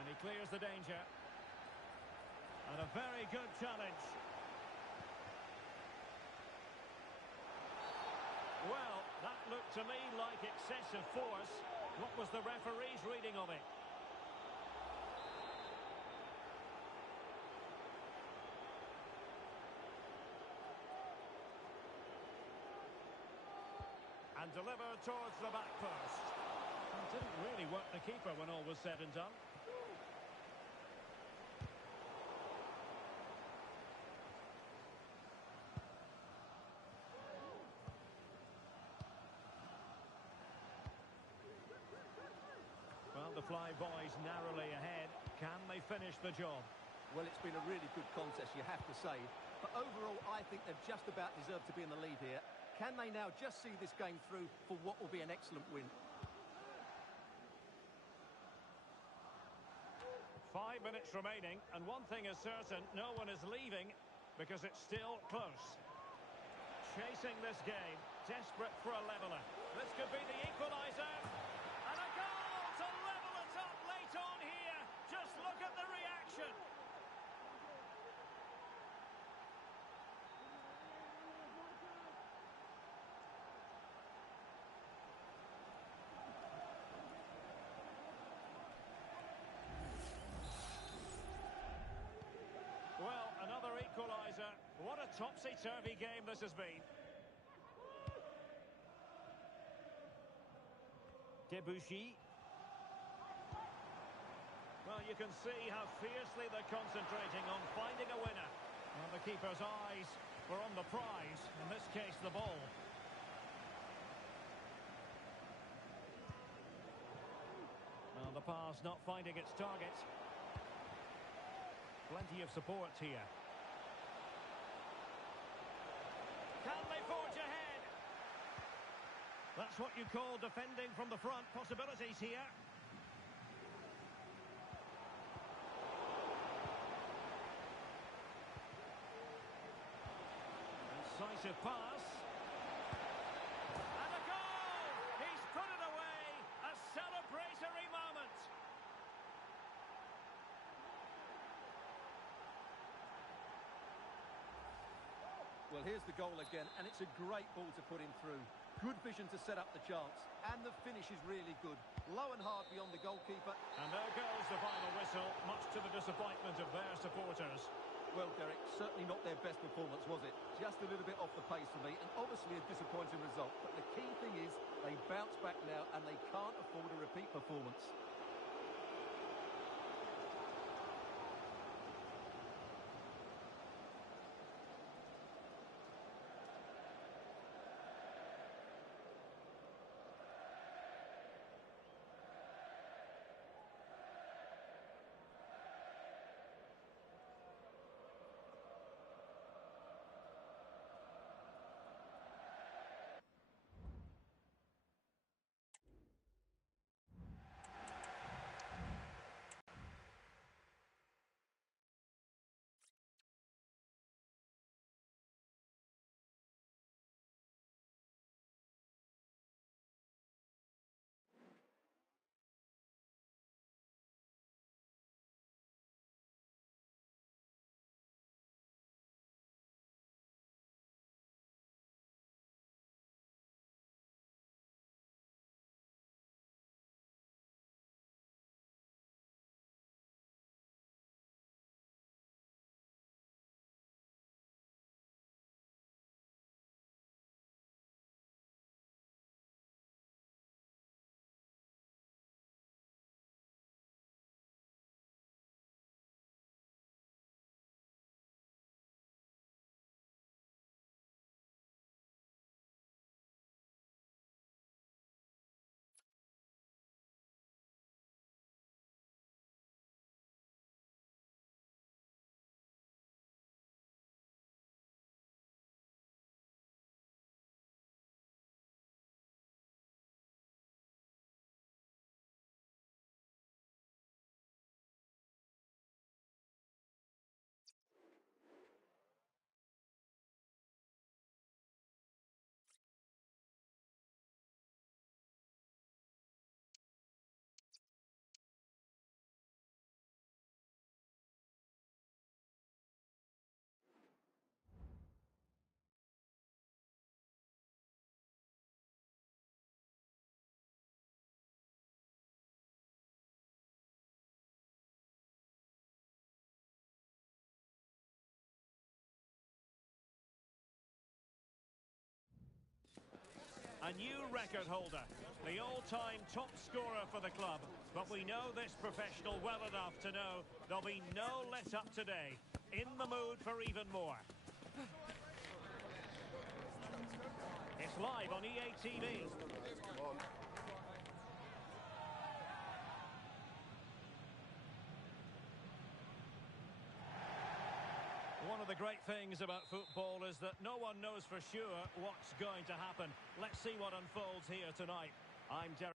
And he clears the danger. And a very good challenge. Well, that looked to me like excessive force. What was the referee's reading of it? And delivered towards the back post. It didn't really work the keeper when all was said and done. Well, the Fly Boys narrowly ahead. Can they finish the job? Well, it's been a really good contest, you have to say. But overall, I think they've just about deserved to be in the lead here. Can they now just see this game through for what will be an excellent win? 5 minutes remaining, and one thing is certain, no one is leaving because it's still close. Chasing this game, desperate for a leveller. This could be the equaliser. And a goal to level it up late on here. Just look at topsy-turvy game this has been. Debuchy. Well, you can see how fiercely they're concentrating on finding a winner. Well, the keeper's eyes were on the prize, in this case the ball. Well, the pass not finding its target. Plenty of support here. Can they forge ahead? That's what you call defending from the front. Possibilities here. Incisive pass. And a goal! He's put it away. A celebratory moment. Well, here's the goal again, and it's a great ball to put him through. Good vision to set up the chance, and the finish is really good. Low and hard beyond the goalkeeper. And there goes the final whistle, much to the disappointment of their supporters. Well, Derek, certainly not their best performance, was it? Just a little bit off the pace for me, and obviously a disappointing result. But the key thing is they bounce back now, and they can't afford a repeat performance. A new record holder, the all-time top scorer for the club. But we know this professional well enough to know there'll be no let-up today. In the mood for even more. It's live on EA TV. One of the great things about football is that no one knows for sure what's going to happen. Let's see what unfolds here tonight. I'm Derek.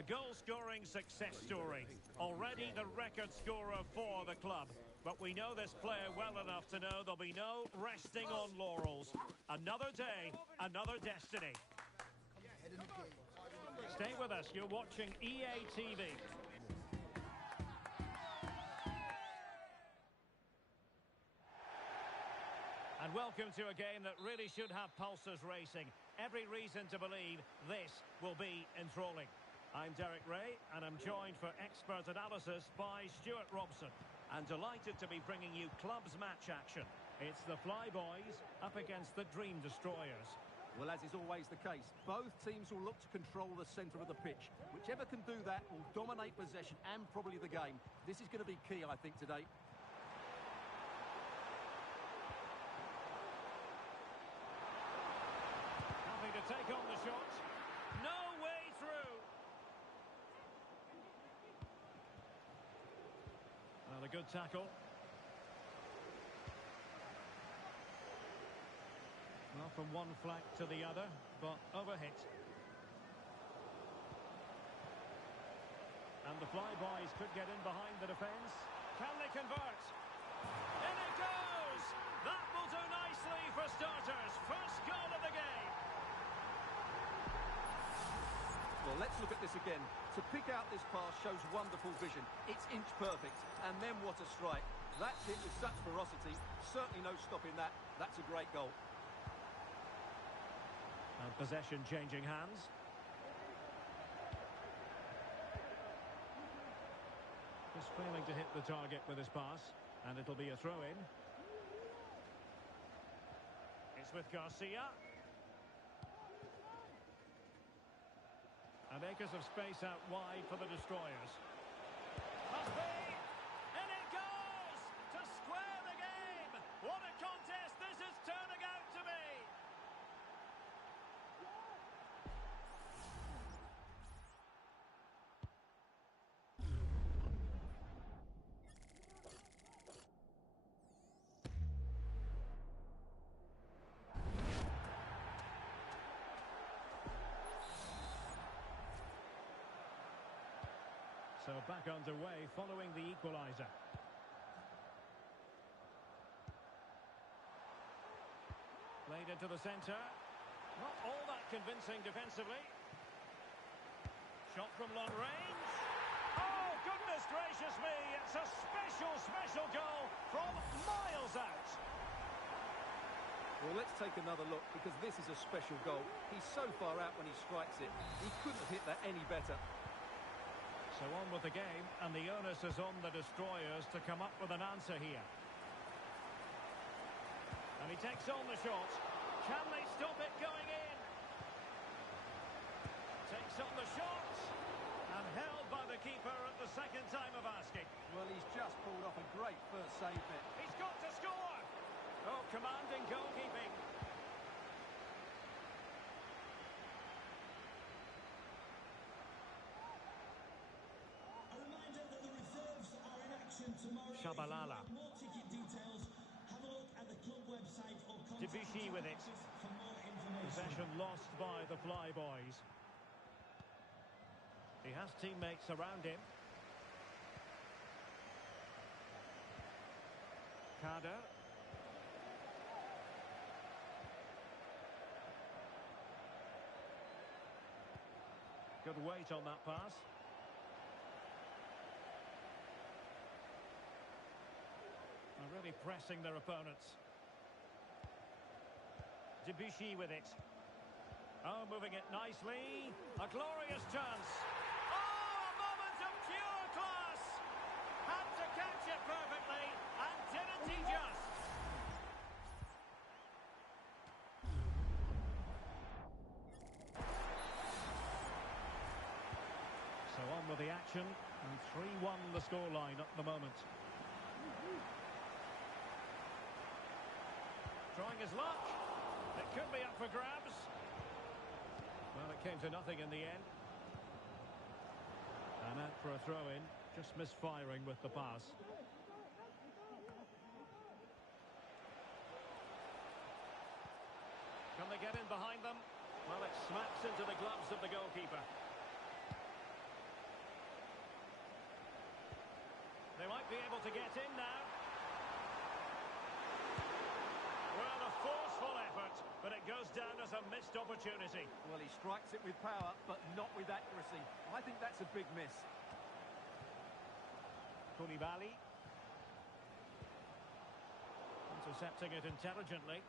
A goal-scoring success story. Already the record scorer for the club. But we know this player well enough to know there'll be no resting on laurels. Another day, another destiny. Stay with us, you're watching EA TV. And welcome to a game that really should have pulses racing. Every reason to believe this will be enthralling. I'm Derek Ray, and I'm joined for expert analysis by Stuart Robson. And delighted to be bringing you clubs match action. It's the Flyboys up against the Dream Destroyers. Well, as is always the case, both teams will look to control the centre of the pitch. Whichever can do that will dominate possession and probably the game. This is going to be key, I think, today. Happy to take on the shot. No way through. Well, a good tackle. Well, from one flank to the other, but overhit. And the Flyboys could get in behind the defence. Can they convert? In it goes! That will do nicely for starters. First goal of the game. Well, let's look at this again. To pick out this pass shows wonderful vision. It's inch perfect. And then what a strike. That's hit with such ferocity. Certainly no stopping that. That's a great goal. And possession changing hands. Just failing to hit the target with his pass. And it'll be a throw-in. It's with Garcia. And acres of space out wide for the Destroyers. Must be! In it goes! To square the game! What a contest this is turning out to be! So back underway following the equaliser. Played into the centre. Not all that convincing defensively. Shot from long range. Oh, goodness gracious me. It's a special goal from miles out. Well, let's take another look because this is a special goal. He's so far out when he strikes it. He couldn't have hit that any better. So on with the game, and the onus is on the Destroyers to come up with an answer here. And he takes on the shot. Can they stop it going in? Takes on the shot. And held by the keeper at the second time of asking. Well, he's just pulled off a great first save there. He's got to score! Oh, commanding goalkeeping. Shabalala. Debuchy with it. Possession lost by the Flyboys. He has teammates around him. Kada. Good weight on that pass. Really pressing their opponents. Debuchy with it. Oh, moving it nicely. A glorious chance. Oh, a moment of pure class. Had to catch it perfectly, and didn't he just? So on with the action, and 3-1 the scoreline at the moment. Trying his luck. It could be up for grabs. Well, it came to nothing in the end. And out for a throw-in. Just misfiring with the pass. Can they get in behind them? Well, it smacks into the gloves of the goalkeeper. be able to get in now. Well, a forceful effort, but it goes down as a missed opportunity. Well, he strikes it with power, but not with accuracy. I think that's a big miss. Koulibaly. Intercepting it intelligently.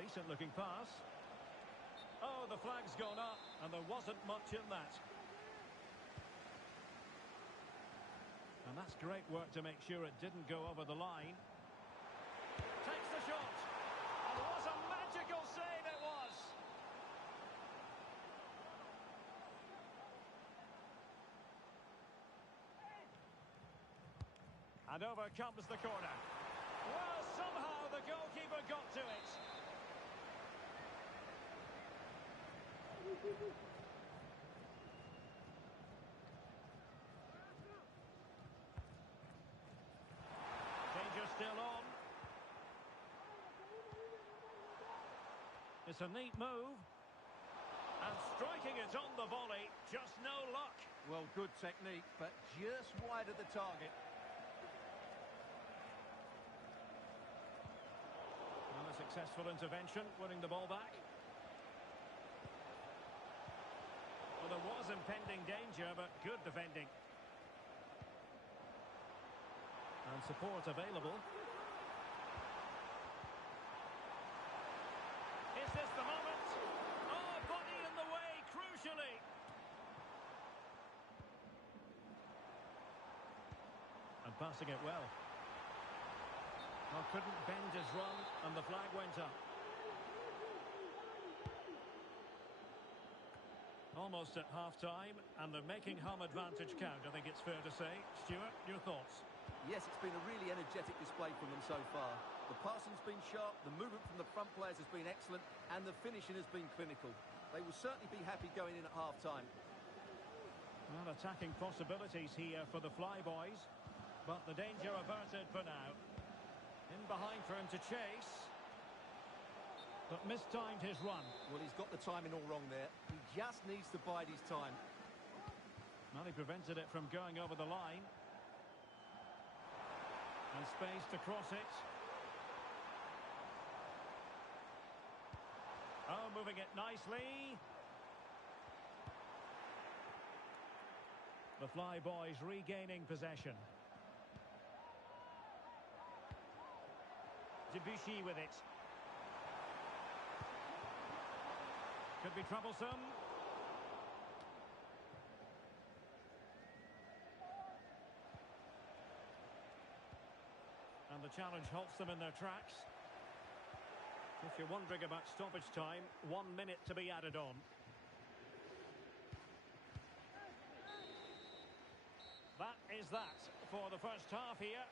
Decent looking pass. Oh, the flag's gone up, and there wasn't much in that. And that's great work to make sure it didn't go over the line. Takes the shot. And what a magical save it was. And over comes the corner. Well, somehow the goalkeeper got to it. Danger still on. It's a neat move. And striking it on the volley, just no luck. Well, good technique, but just wide of the target. And a successful intervention, winning the ball back. Well, there was impending danger, but good defending. And support available. Is this the moment? Oh, body in the way, crucially. And passing it well. Well, couldn't bend his run, and the flag went up. Almost at half-time, and they're making home advantage count, I think it's fair to say. Stuart, your thoughts? Yes, it's been a really energetic display from them so far. The passing's been sharp, the movement from the front players has been excellent, and the finishing has been clinical. They will certainly be happy going in at half-time. Well, attacking possibilities here for the Flyboys, but the danger averted for now. In behind for him to chase. But mistimed his run. Well, he's got the timing all wrong there. He just needs to bide his time. Well, he prevented it from going over the line. And space to cross it. Oh, moving it nicely. The Flyboys regaining possession. Debuchy with it. Could be troublesome. And the challenge halts them in their tracks. If you're wondering about stoppage time, 1 minute to be added on. That is that for the first half here.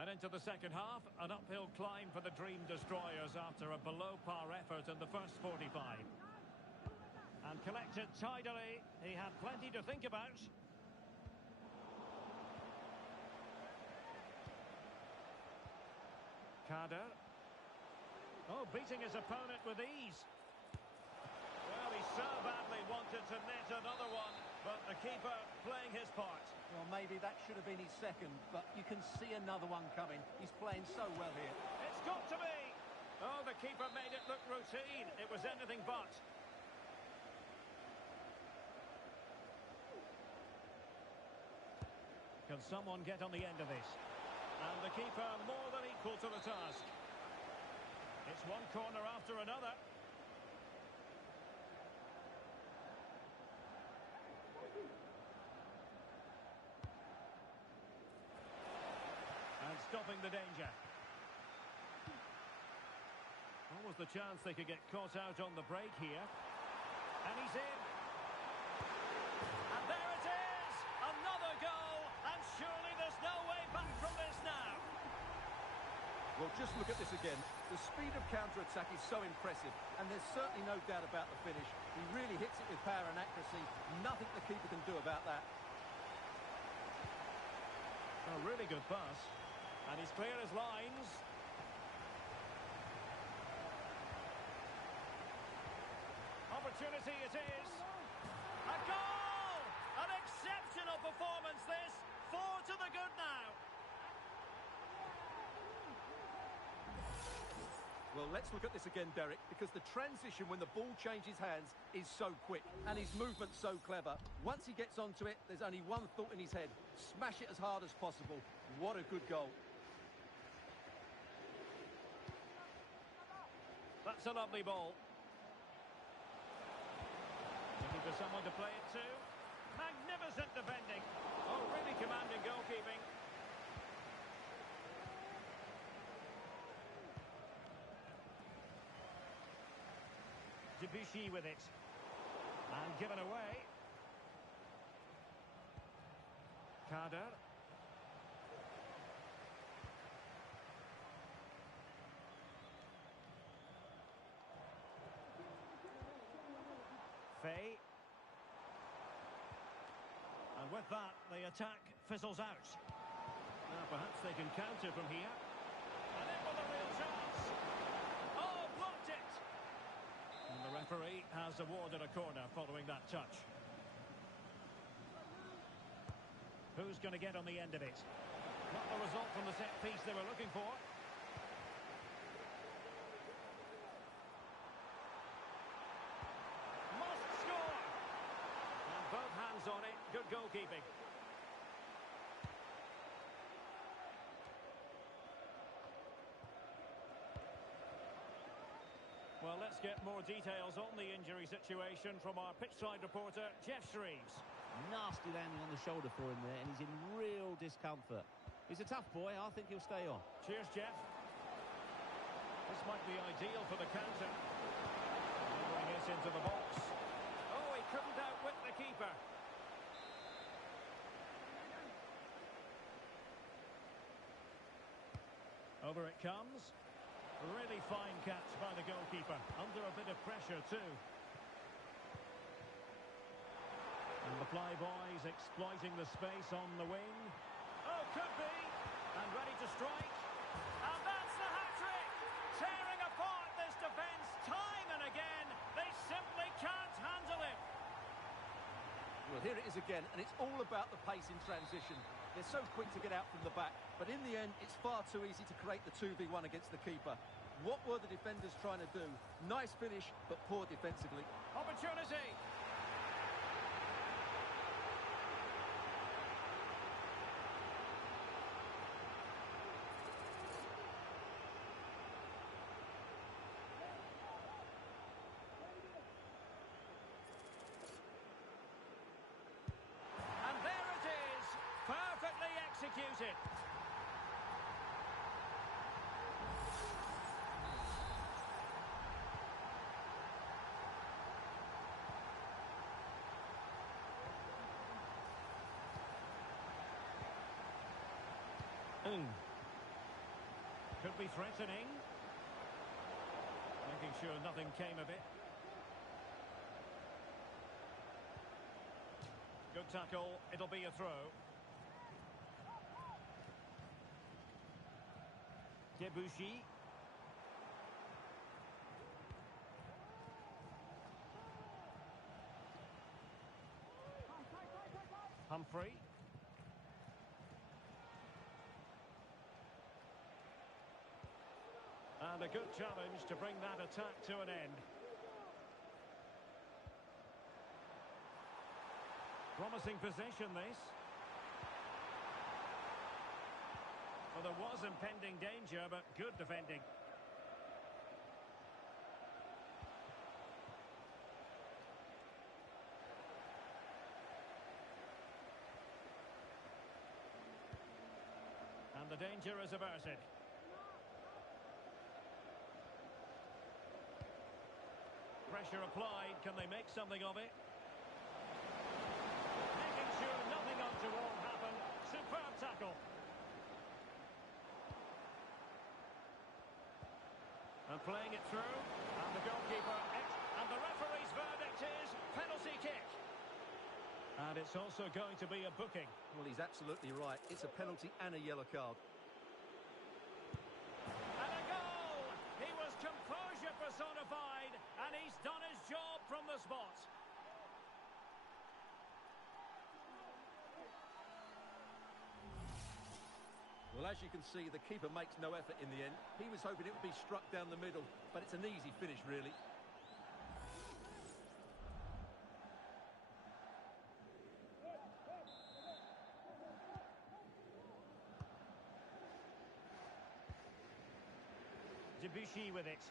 And into the second half, an uphill climb for the Dream Destroyers after a below-par effort in the first 45. And collected tidily. He had plenty to think about. Kader. Oh, beating his opponent with ease. Well, he so badly wanted to net another one, but the keeper playing his part. Well, maybe that should have been his second, but you can see another one coming. He's playing so well here. It's got to be! Oh, the keeper made it look routine. It was anything but. Can someone get on the end of this? And the keeper more than equal to the task. It's one corner after another. And stopping the danger. Almost the chance they could get caught out on the break here. And he's in. And there it is! Another goal! And surely there's no way back from this now. Well, just look at this again. The speed of counter-attack is so impressive, and there's certainly no doubt about the finish. He really hits it with power and accuracy. Nothing the keeper can do about that. A really good pass. And he's clear as lines. Opportunity it is. A goal! An exceptional performance this. 4 to the good now. Well, let's look at this again, Derek, because the transition when the ball changes hands is so quick and his movement's so clever. Once he gets onto it, there's only one thought in his head. Smash it as hard as possible. What a good goal. That's a lovely ball. Looking for someone to play it to. Magnificent defending. Oh, really commanding goalkeeping. Debussy with it. And given away. Kader. Faye. And with that, the attack fizzles out. Now perhaps they can counter from here. And in with a real chance. Oh, blocked it! And the referee has awarded a corner following that touch. Who's going to get on the end of it? Not the result from the set piece they were looking for. Both hands on it, good goalkeeping. Well, let's get more details on the injury situation from our pitchside reporter, Jeff Shreves. Nasty landing on the shoulder for him there, and he's in real discomfort. He's a tough boy, I think he'll stay on. Cheers, Jeff. This might be ideal for the counter. Delivering it into the box. Oh, he couldn't outwit the keeper. Over it comes. Really fine catch by the goalkeeper. Under a bit of pressure too. And the flyboys exploiting the space on the wing. Oh, could be. And ready to strike. And that's the hat-trick. Tearing apart this defence time and again. They simply can't handle it. Well, here it is again, and it's all about the pace in transition. They're so quick to get out from the back, but in the end, it's far too easy to create the 2v1 against the keeper. What were the defenders trying to do? Nice finish, but poor defensively. Opportunity. And there it is. Perfectly executed. Could be threatening. Making sure nothing came of it. Good tackle. It'll be a throw. Debussy. Humphrey. And a good challenge to bring that attack to an end. Promising possession, this. Well, there was impending danger, but good defending. And the danger is averted. Pressure applied. Can they make something of it? Making sure nothing untoward happened. Superb tackle. And playing it through. And the goalkeeper. And the referee's verdict is penalty kick. And it's also going to be a booking. Well, he's absolutely right. It's a penalty and a yellow card. And a goal! He was composure personified, and he's done his job from the spot. Well, as you can see, the keeper makes no effort in the end. He was hoping it would be struck down the middle, but it's an easy finish, really. Debuchy with it.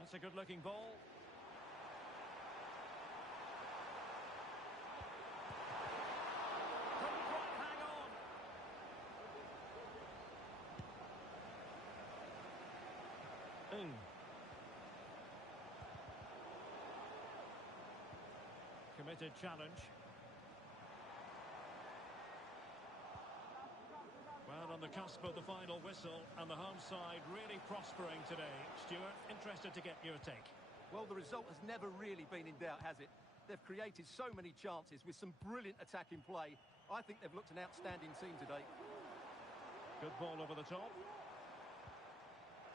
That's a good-looking ball. Couldn't quite hang on. Committed challenge. Well, on the cusp of the final whistle, and the home side really prospering today. Stuart, interested to get your take. Well, the result has never really been in doubt, has it? They've created so many chances with some brilliant attacking play. I think they've looked an outstanding team today. Good ball over the top.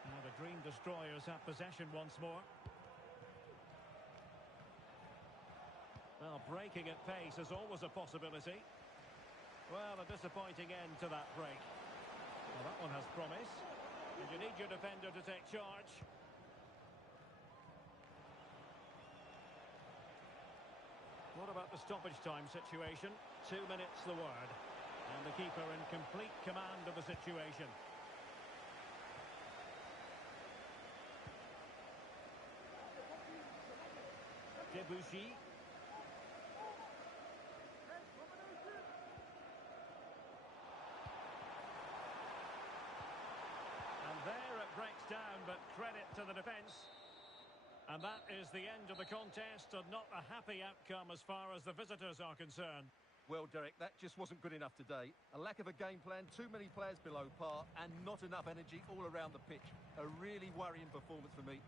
Now the Dream Destroyers have possession once more. Well, breaking at pace is always a possibility. Well, a disappointing end to that break. Well, that one has promise. And you need your defender to take charge. What about the stoppage time situation? 2 minutes the word. And the keeper in complete command of the situation. Debuchy. There it breaks down, but credit to the defence. And that is the end of the contest, and not a happy outcome as far as the visitors are concerned. Well, Derek, that just wasn't good enough today. A lack of a game plan, too many players below par, and not enough energy all around the pitch. A really worrying performance for me.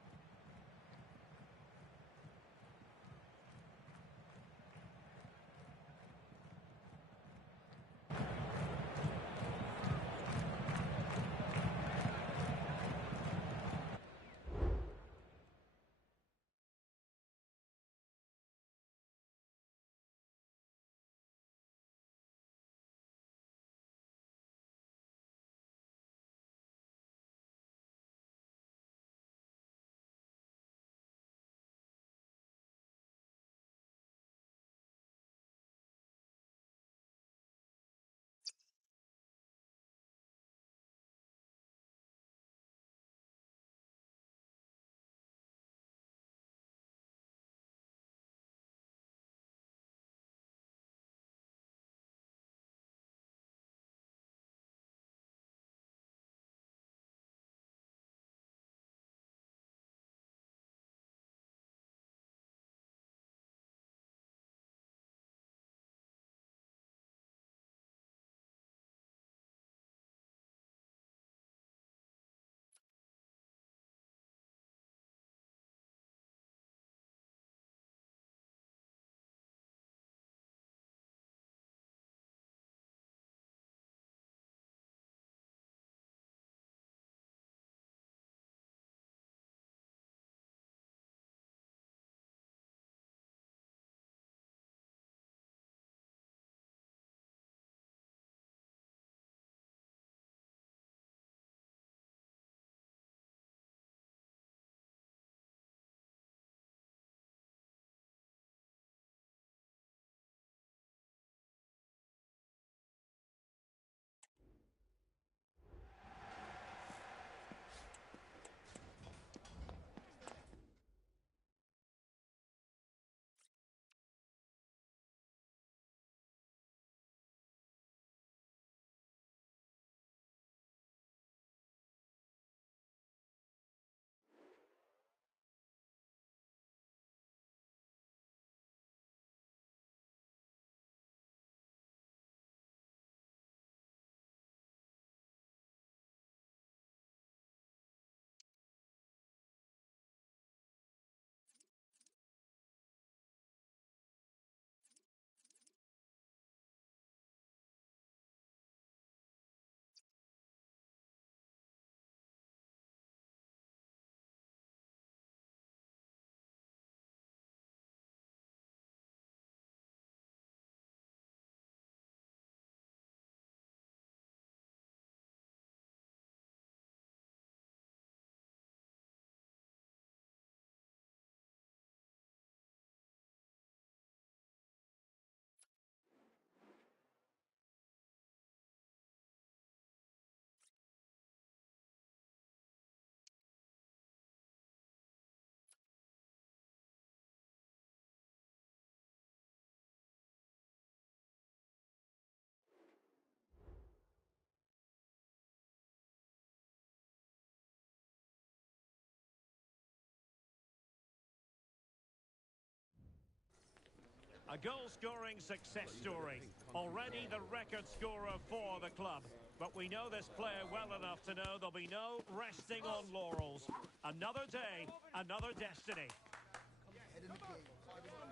A goal-scoring success story. Already the record scorer for the club. But we know this player well enough to know there'll be no resting on laurels. Another day, another destiny.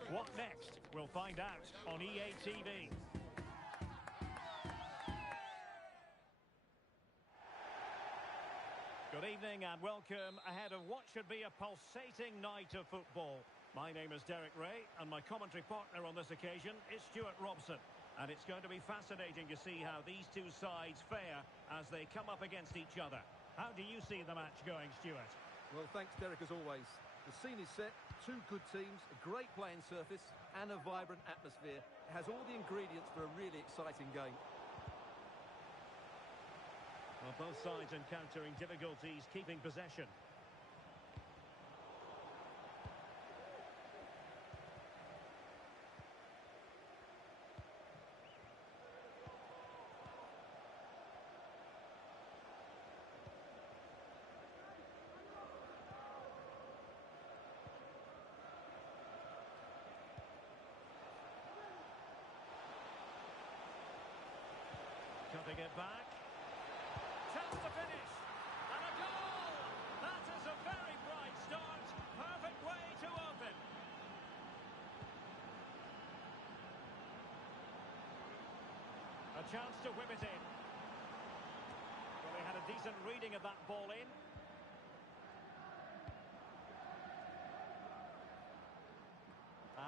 What next? We'll find out on EA TV. Good evening and welcome ahead of what should be a pulsating night of football. My name is Derek Ray and my commentary partner on this occasion is Stuart Robson. And it's going to be fascinating to see how these two sides fare as they come up against each other. How do you see the match going, Stuart? Well, thanks, Derek, as always. The scene is set, two good teams, a great playing surface and a vibrant atmosphere. It has all the ingredients for a really exciting game. Well, both sides encountering difficulties keeping possession. Cutting it back. Chance to finish. And a goal! That is a very bright start. Perfect way to open. A chance to whip it in. Well, they had a decent reading of that ball in.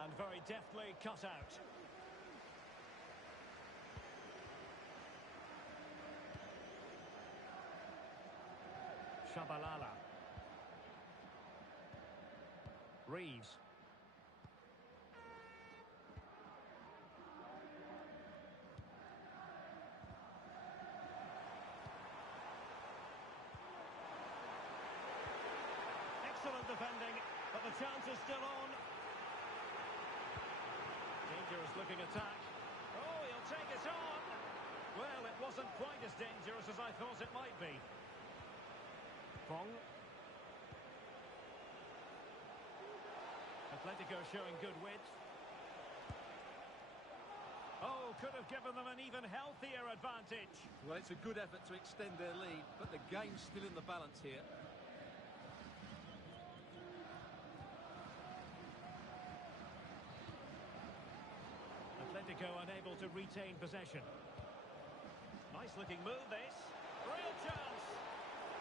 And very deftly cut out. Shabalala. Reeves. Excellent defending, but the chance is still on. Dangerous looking attack. Oh, he'll take it on. Well, it wasn't quite as dangerous as I thought it might be. Bong. Atletico showing good width. Oh, could have given them an even healthier advantage. Well, it's a good effort to extend their lead, but the game's still in the balance here. Atletico unable to retain possession. Nice looking move this. Real chance.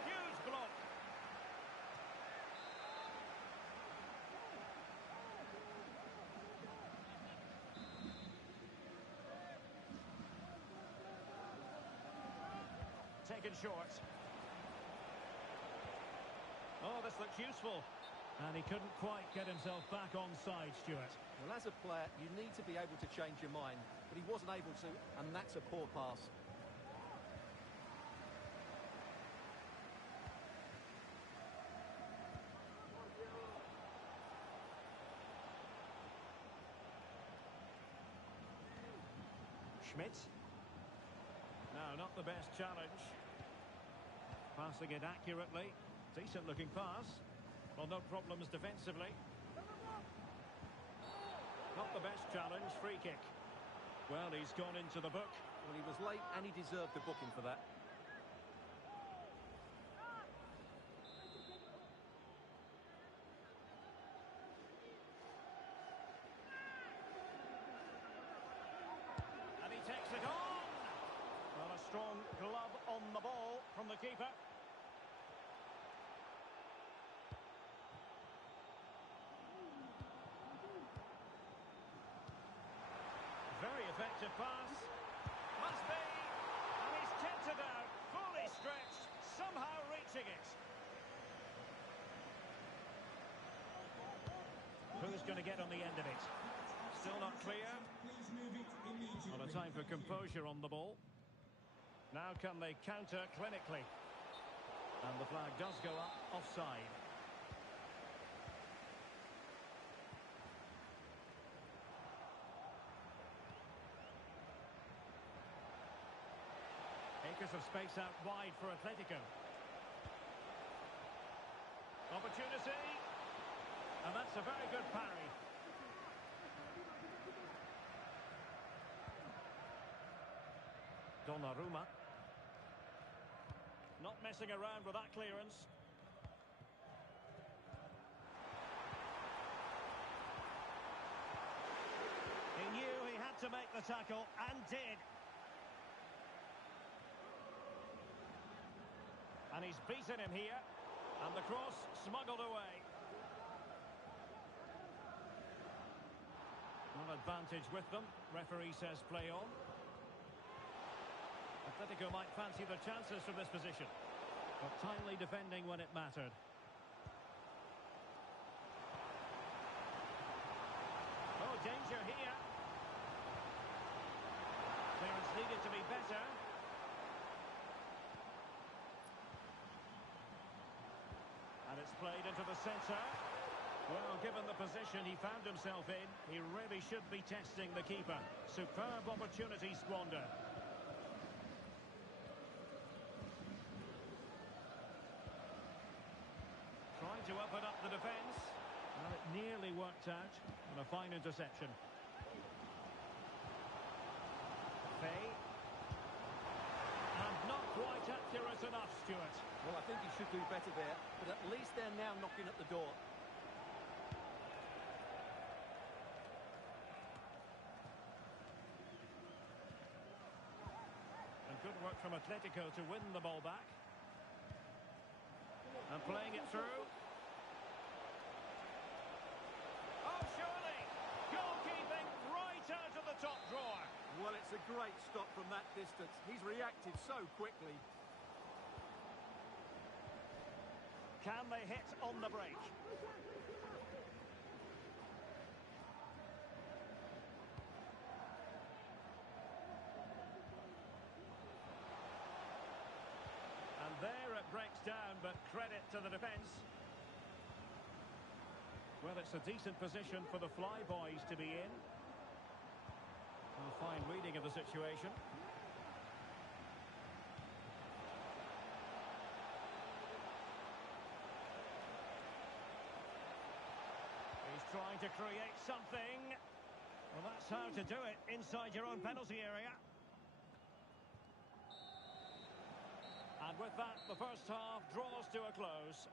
Huge block. Taken short. Oh, this looks useful. And he couldn't quite get himself back onside, Stuart. Well, as a player, you need to be able to change your mind, but he wasn't able to, and that's a poor pass. Schmidt. No, not the best challenge. Passing it accurately. Decent looking pass. Well, no problems defensively. Not the best challenge. Free kick. Well, he's gone into the book. Well, he was late and he deserved a booking for that. And he takes it on. Well, a strong glove on the ball from the keeper. Very effective pass. Must be. And he's kept it out. Fully stretched. Somehow reaching it. Who's going to get on the end of it? Still not clear. Well, a time for composure on the ball. Now can they counter clinically? And the flag does go up offside. Acres of space out wide for Atletico. Opportunity. And that's a very good parry. Donnarumma. Not messing around with that clearance. He knew he had to make the tackle, and did. And he's beaten him here. And the cross smuggled away. One advantage with them. Referee says play on. Atletico might fancy the chances from this position. But timely defending when it mattered. Oh, danger here. Clearance needed to be better. And it's played into the centre. Well, given the position he found himself in, he really should be testing the keeper. Superb opportunity squandered. Trying to open up the defence. Well, it nearly worked out. And a fine interception. Fay. And not quite accurate enough, Stuart. Well, I think he should do better there, but at least they're now knocking at the door. And good work from Atletico to win the ball back. And playing it through. Oh, surely! Goalkeeping right out of the top drawer. Well, it's a great stop from that distance. He's reacted so quickly. Can they hit on the break? And there it breaks down, but credit to the defence. Well, it's a decent position for the Flyboys to be in. A fine reading of the situation. He's trying to create something. Well, that's how to do it inside your own penalty area. And with that, the first half draws to a close.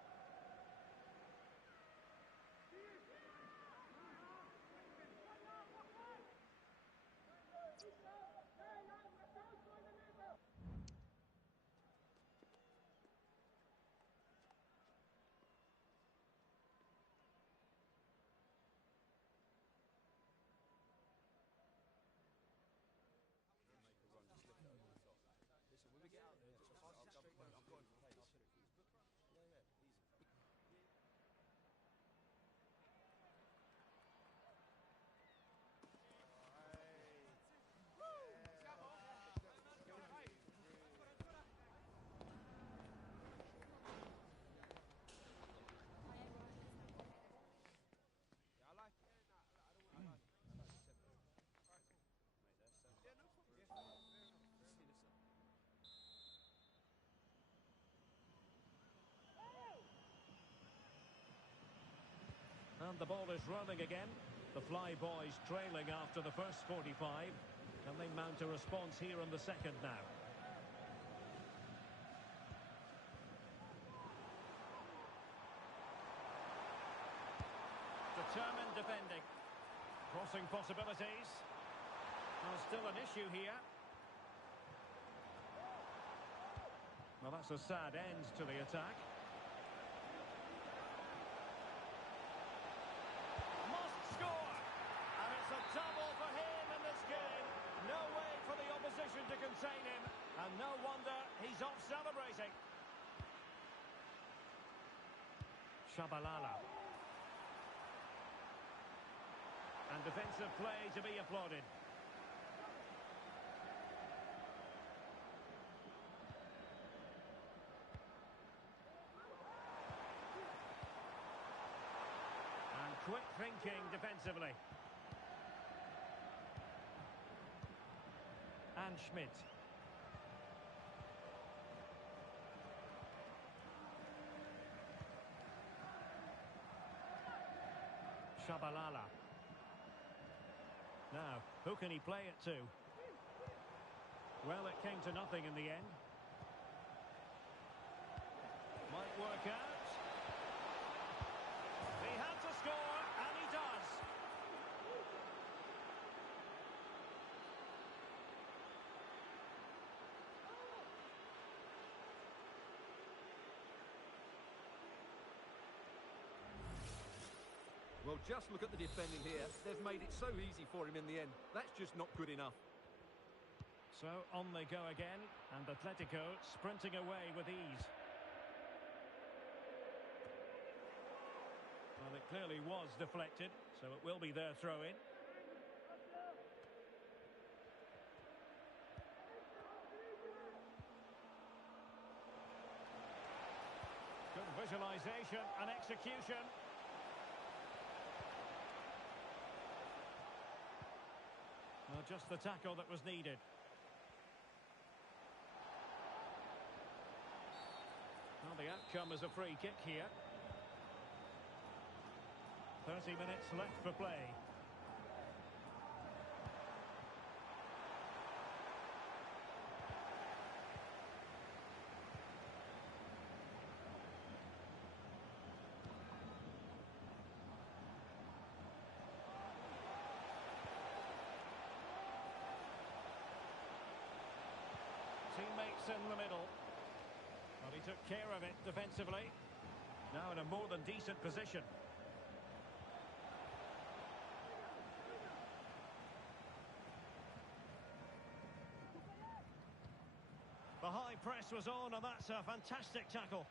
And the ball is rolling again. The Flyboys trailing after the first 45. Can they mount a response here in the second now? Determined defending. Crossing possibilities. Well, still an issue here. Well, that's a sad end to the attack. Double for him in this game. No way for the opposition to contain him. And no wonder he's off celebrating. Shabalala. And defensive play to be applauded. And quick thinking defensively. And Schmidt. Shabalala. Now, who can he play it to? Well, it came to nothing in the end. Might work out. He had to score, and he does. Well, just look at the defending here. They've made it so easy for him in the end. That's just not good enough. So on they go again, and Atletico sprinting away with ease. Well, it clearly was deflected, so it will be their throw-in. Good visualisation and execution. Well, just the tackle that was needed. Well, the outcome is a free kick here. 30 minutes left for play. Teammates in the middle. Well, he took care of it defensively. Now in a more than decent position. The high press was on, and that's a fantastic tackle.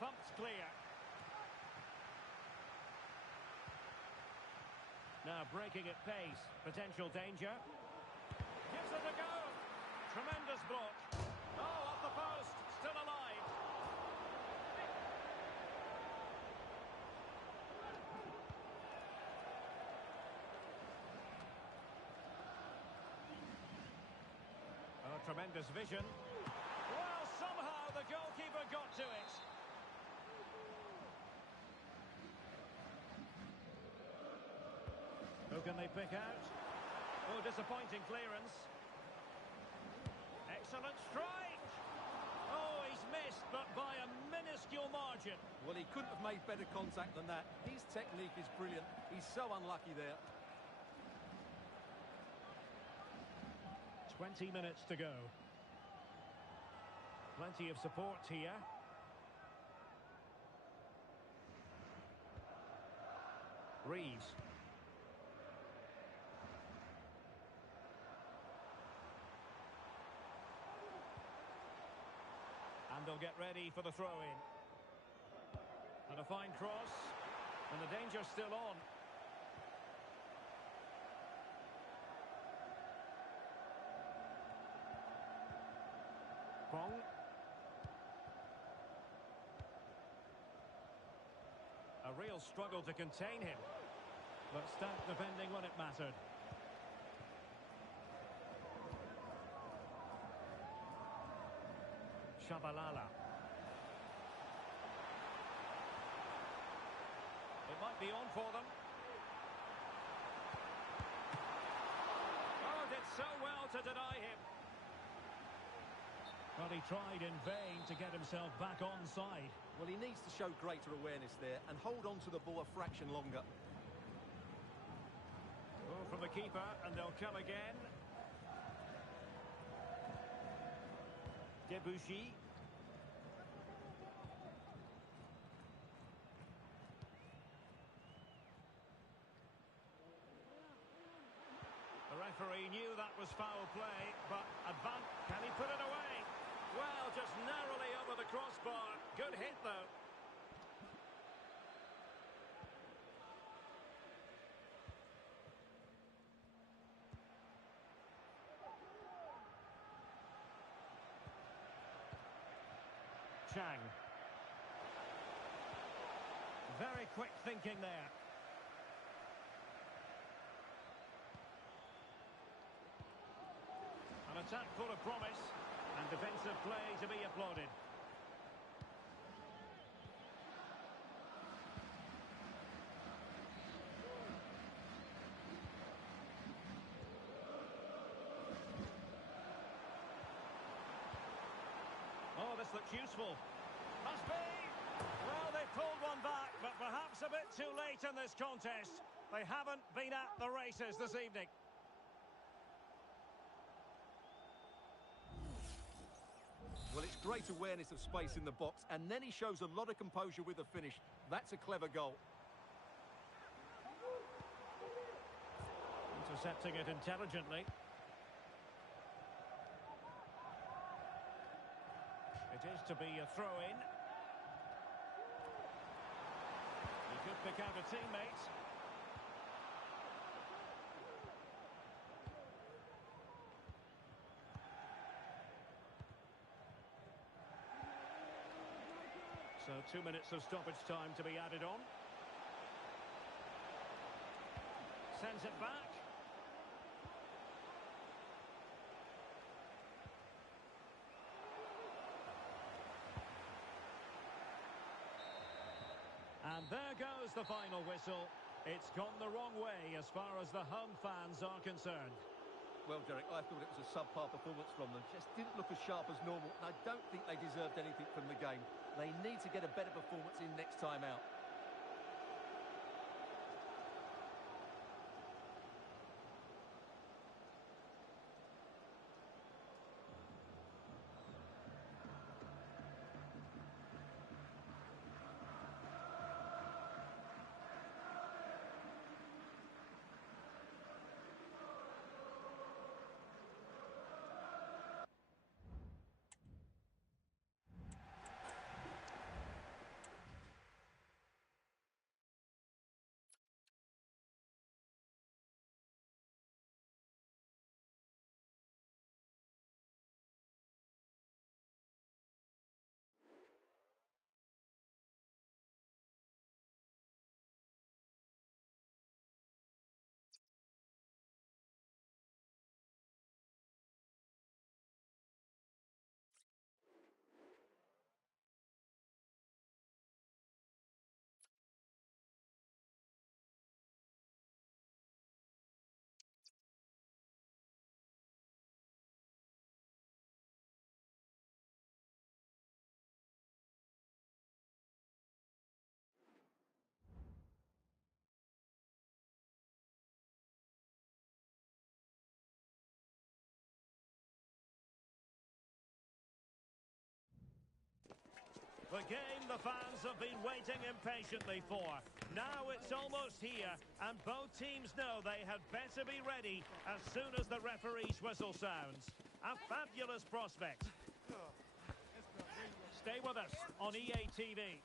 Thumped clear. Now breaking at pace. Potential danger. Gives it a go. Tremendous block. Oh, off the post. Still alive. Oh, tremendous vision. Well, somehow the goalkeeper got to it. Who can they pick out? Oh, disappointing clearance. Excellent strike. Oh, he's missed, but by a minuscule margin. Well, he couldn't have made better contact than that. His technique is brilliant. He's so unlucky there. 20 minutes to go. Plenty of support here. Reeves. And they'll get ready for the throw-in. And a fine cross. And the danger's still on. Bong. A real struggle to contain him. But stout defending when it mattered. Shabalala. It might be on for them. Oh, did so well to deny him. But he tried in vain to get himself back onside. Well, he needs to show greater awareness there and hold on to the ball a fraction longer. Oh, from the keeper, and they'll come again. Debuchy. The referee knew that was foul play, but can he put it away? Well, just narrowly over the crossbar. Good hit, though. Chang. Very quick thinking there. An attack full of promise and defensive play to be applauded. that's useful. Must be! Well, they pulled one back, but perhaps a bit too late in this contest. They haven't been at the races this evening. Well, it's great awareness of space in the box, and then he shows a lot of composure with the finish. That's a clever goal. Intercepting it intelligently. It is to be a throw-in. He could pick out a teammate. So 2 minutes of stoppage time to be added on. Sends it back. And there goes the final whistle. It's gone the wrong way as far as the home fans are concerned. Well, Derek, I thought it was a subpar performance from them. Just didn't look as sharp as normal, and I don't think they deserved anything from the game. They need to get a better performance in next time out. The game the fans have been waiting impatiently for. Now it's almost here, and both teams know they had better be ready as soon as the referee's whistle sounds. A fabulous prospect. Stay with us on EA TV.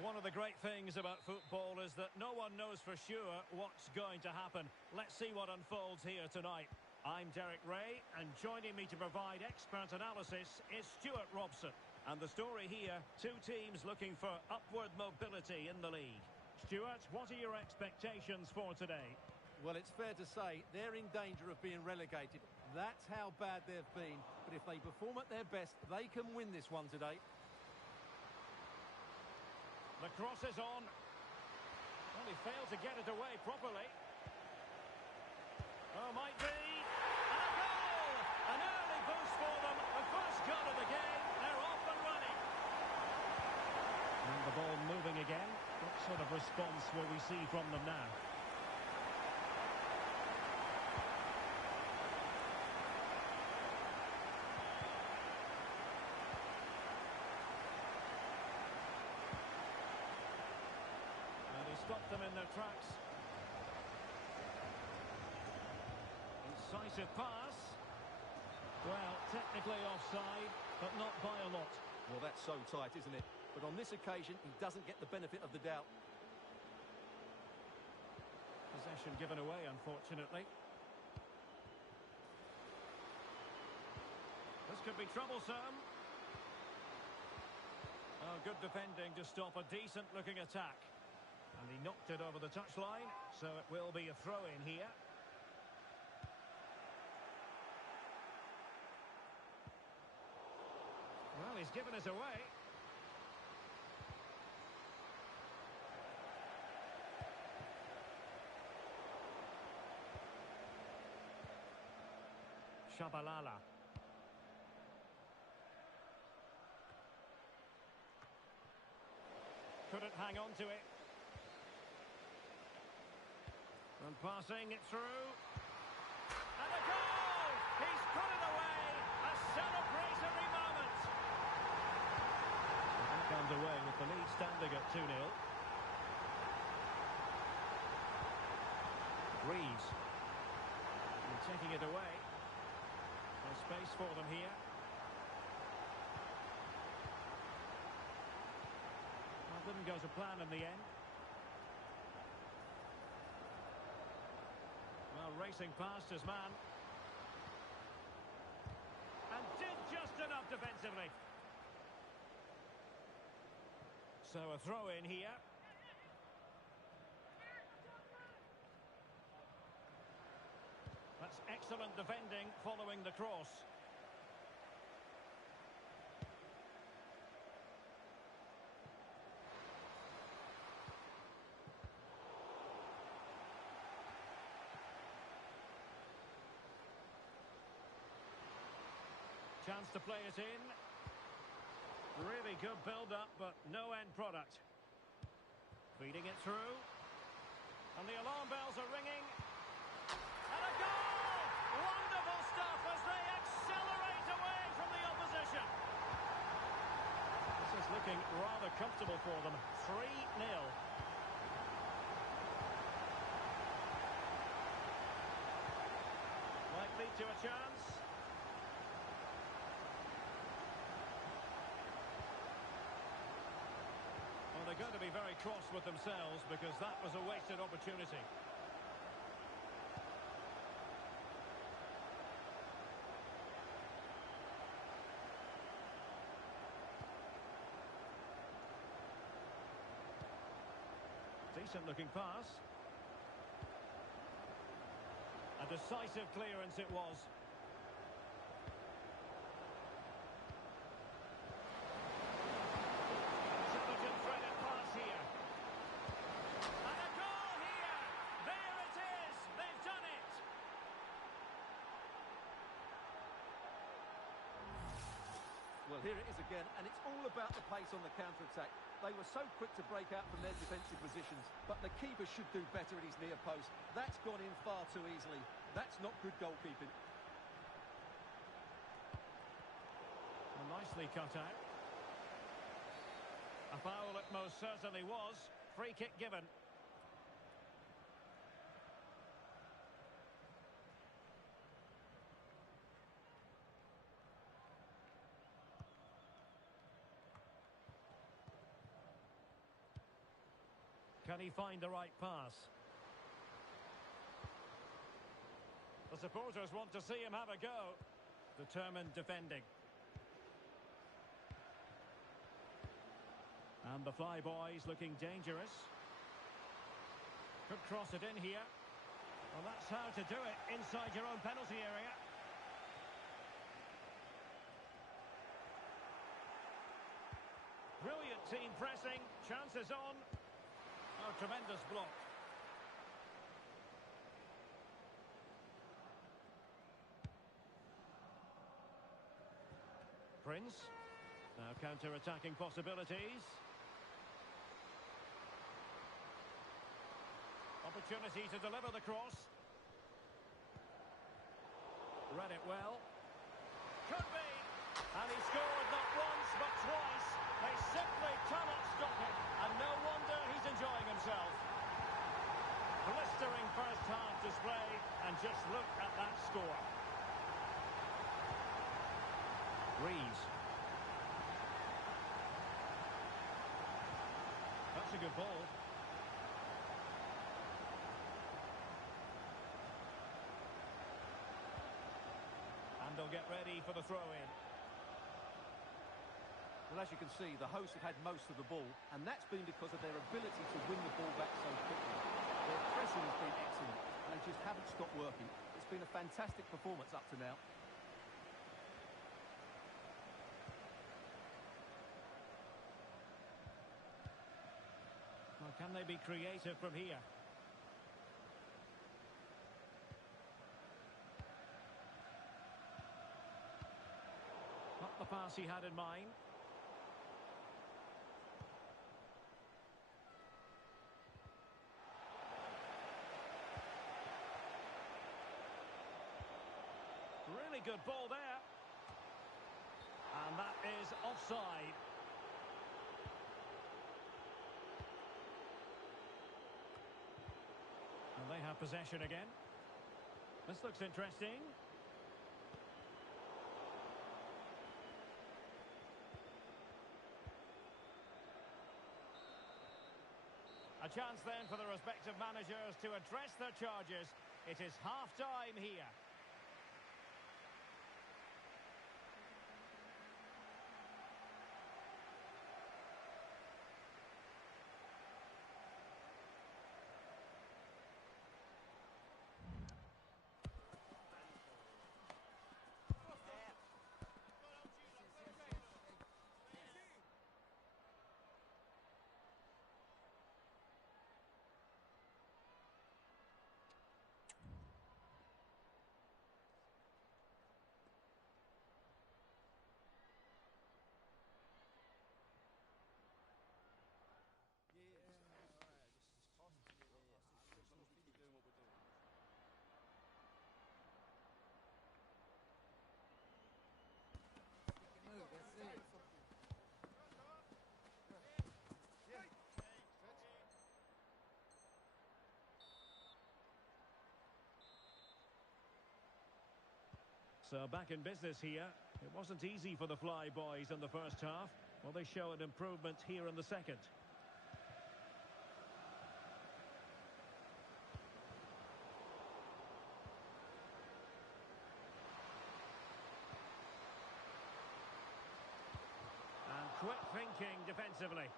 One of the great things about football is that no one knows for sure what's going to happen. Let's see what unfolds here tonight. I'm Derek Ray, and joining me to provide expert analysis is Stuart Robson. And the story here, two teams looking for upward mobility in the league. Stuart, what are your expectations for today? Well, it's fair to say they're in danger of being relegated. That's how bad they've been. But if they perform at their best, they can win this one today. The cross is on. Well, he failed to get it away properly. Oh, might be. And a goal! An early boost for them. The first goal of the game. They're off and running. And the ball moving again. What sort of response will we see from them now? Stop them in their tracks. Incisive pass. Well, technically offside, but not by a lot. Well, that's so tight, isn't it? But on this occasion, he doesn't get the benefit of the doubt. Possession given away, unfortunately. This could be troublesome. Oh, good defending to stop a decent-looking attack. And he knocked it over the touchline, so it will be a throw-in here. Well, he's given us away. Shabalala. Couldn't hang on to it. And passing it through. And a goal! He's put it away! A celebratory moment! Back underway with the lead standing at 2-0. Reeves. And taking it away. No space for them here. Well, didn't go to plan in the end. Well, racing past his man. And did just enough defensively. So a throw in here. That's excellent defending following the cross. Chance to play it in. Really good build-up, but no end product. Feeding it through. And the alarm bells are ringing. And a goal! Wonderful stuff as they accelerate away from the opposition. This is looking rather comfortable for them. 3-0. Might lead to a chance. Well, they're going to be very cross with themselves because that was a wasted opportunity. Decent looking pass. A decisive clearance it was. Intelligent threaded pass here. And a goal here! There it is! They've done it! Well, here it is again, and it's all about the pace on the counter-attack. They were so quick to break out from their defensive positions, but the keeper should do better at his near post. That's gone in far too easily. That's not good goalkeeping. Well, nicely cut out. A foul it most certainly was. Free kick given. Can he find the right pass? The supporters want to see him have a go. Determined defending. And the Flyboys looking dangerous. Could cross it in here. Well, that's how to do it inside your own penalty area. Brilliant team pressing. Chances on. Oh, tremendous block. Prince. Now counter-attacking possibilities. Opportunity to deliver the cross. Read it well. Could be. And he scored not once but twice. They simply cannot stop him. And no wonder he's enjoying himself. Blistering first half display. And just look at that score. Reeves. That's a good ball. And they'll get ready for the throw-in. Well, as you can see, the hosts have had most of the ball, and that's been because of their ability to win the ball back so quickly. Their pressing has been excellent, and they just haven't stopped working. It's been a fantastic performance up to now. Well, can they be creative from here? pass he had in mind. Really good ball there. And that is offside. And they have possession again. This looks interesting. A chance then for the respective managers to address their charges. It is half-time here. So back in business here. It wasn't easy for the Fly boys in the first half. Well, they show an improvement here in the second. And quick thinking defensively.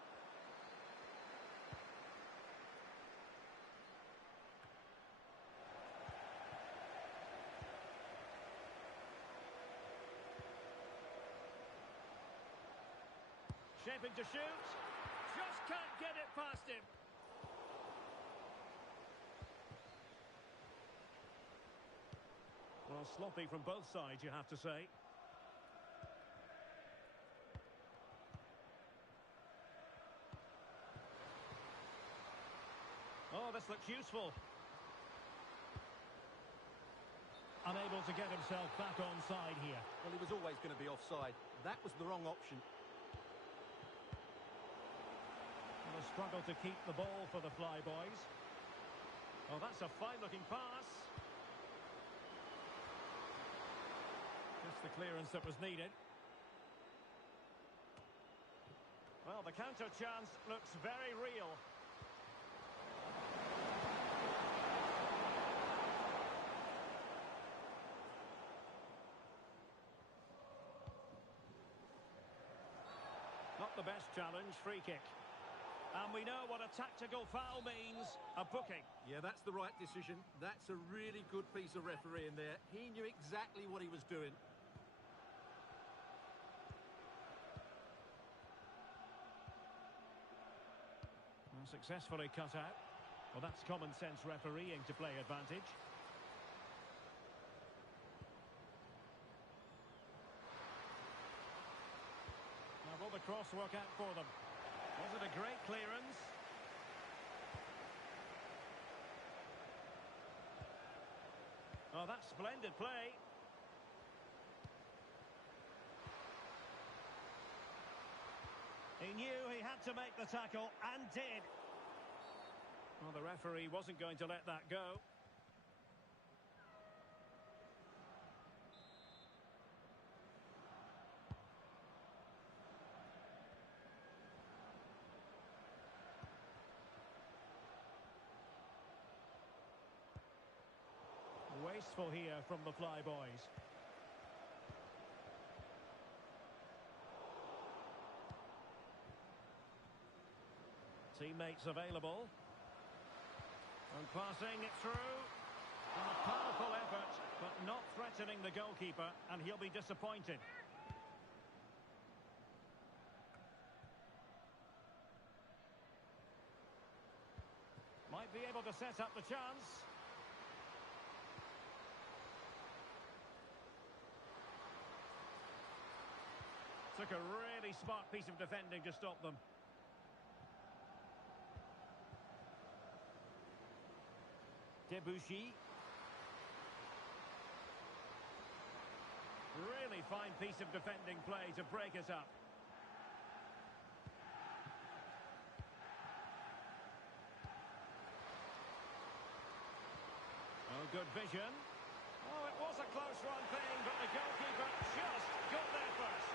Shaping to shoot. Just can't get it past him. Well, sloppy from both sides, you have to say. Oh, this looks useful. Unable to get himself back onside here. Well, he was always going to be offside. That was the wrong option. A struggle to keep the ball for the Fly boys. Oh, that's a fine-looking pass. Just the clearance that was needed. Well, the counter chance looks very real. Not the best challenge, free kick. And we know what a tactical foul means, a booking. Yeah, that's the right decision. That's a really good piece of refereeing there. He knew exactly what he was doing. And successfully cut out. Well, that's common sense refereeing to play advantage. Now, will the cross work out for them? Was it a great clearance? Oh, that's splendid play. He knew he had to make the tackle and did. Well, the referee wasn't going to let that go. Wasteful here from the Fly boys. Teammates available. And passing it through. And a powerful effort, but not threatening the goalkeeper, and he'll be disappointed. Might be able to set up the chance. took a really smart piece of defending to stop them. Debuchy. Really fine piece of defending play to break it up. Oh, good vision. Oh, it was a close run thing, but the goalkeeper just got there first.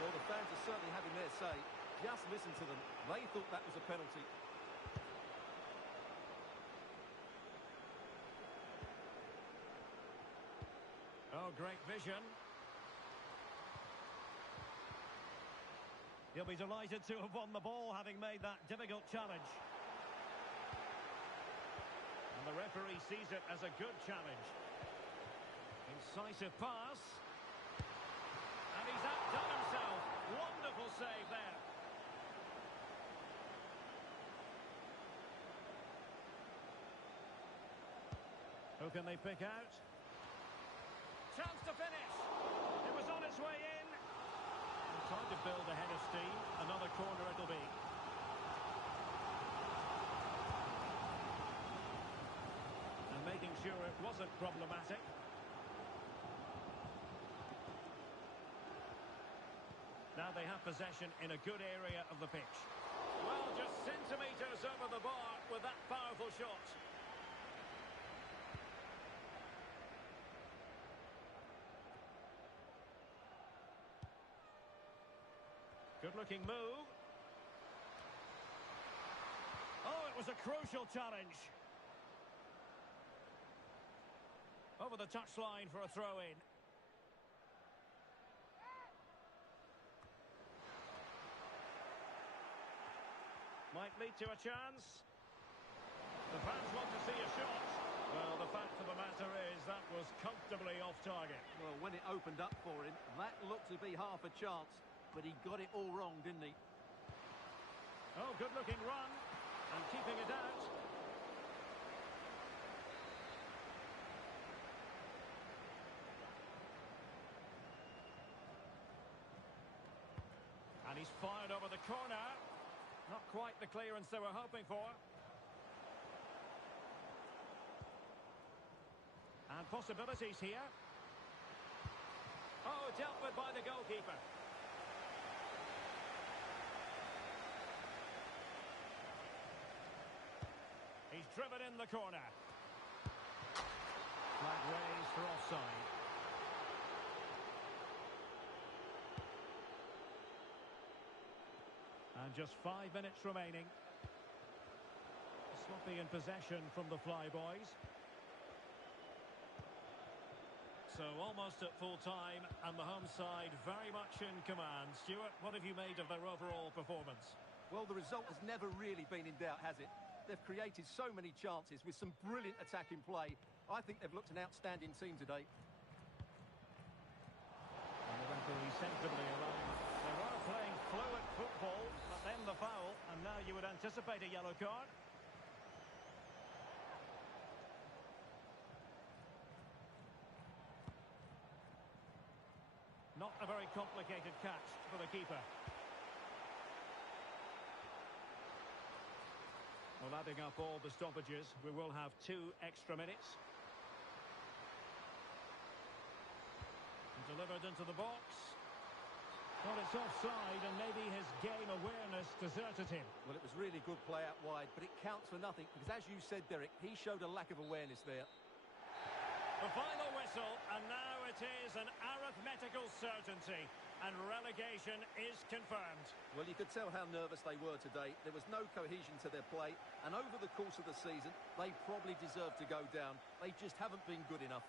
Well, the fans are certainly having their say. Just listen to them. They thought that was a penalty. Oh, great vision. He'll be delighted to have won the ball, having made that difficult challenge. And the referee sees it as a good challenge. Incisive pass. And he's outdone himself. Wonderful save there. Who can they pick out? Chance to finish. It was on its way in. And trying to build a head of steam. Another corner it'll be. And making sure it wasn't problematic. Now they have possession in a good area of the pitch. Well, just centimetres over the bar with that powerful shot. Good-looking move. Oh, it was a crucial challenge. Over the touchline for a throw-in. Might lead to a chance. The fans want to see a shot. Well, the fact of the matter is that was comfortably off target. Well, when it opened up for him, that looked to be half a chance. But he got it all wrong, didn't he? Oh, good-looking run. And keeping it out. And he's fired over the corner. Not quite the clearance they were hoping for. And possibilities here. Oh, dealt with by the goalkeeper. He's driven in the corner. Flag raised for offside. And just 5 minutes remaining. Sloppy in possession from the Flyboys. So almost at full time, and the home side very much in command. Stuart, what have you made of their overall performance? Well, the result has never really been in doubt, has it? They've created so many chances with some brilliant attacking play. I think they've looked an outstanding team today. And the referee sensibly arrived. They were playing fluid football, but then the foul, and now you would anticipate a yellow card. Not a very complicated catch for the keeper. Well, adding up all the stoppages, we will have 2 extra minutes. Delivered into the box. Well, it's offside, and maybe his game awareness deserted him. Well, it was really good play out wide, but it counts for nothing, because as you said, Derek, he showed a lack of awareness there. The final whistle, and now it is an arithmetical certainty, and relegation is confirmed. Well, you could tell how nervous they were today. There was no cohesion to their play, and over the course of the season, they probably deserve to go down. They just haven't been good enough.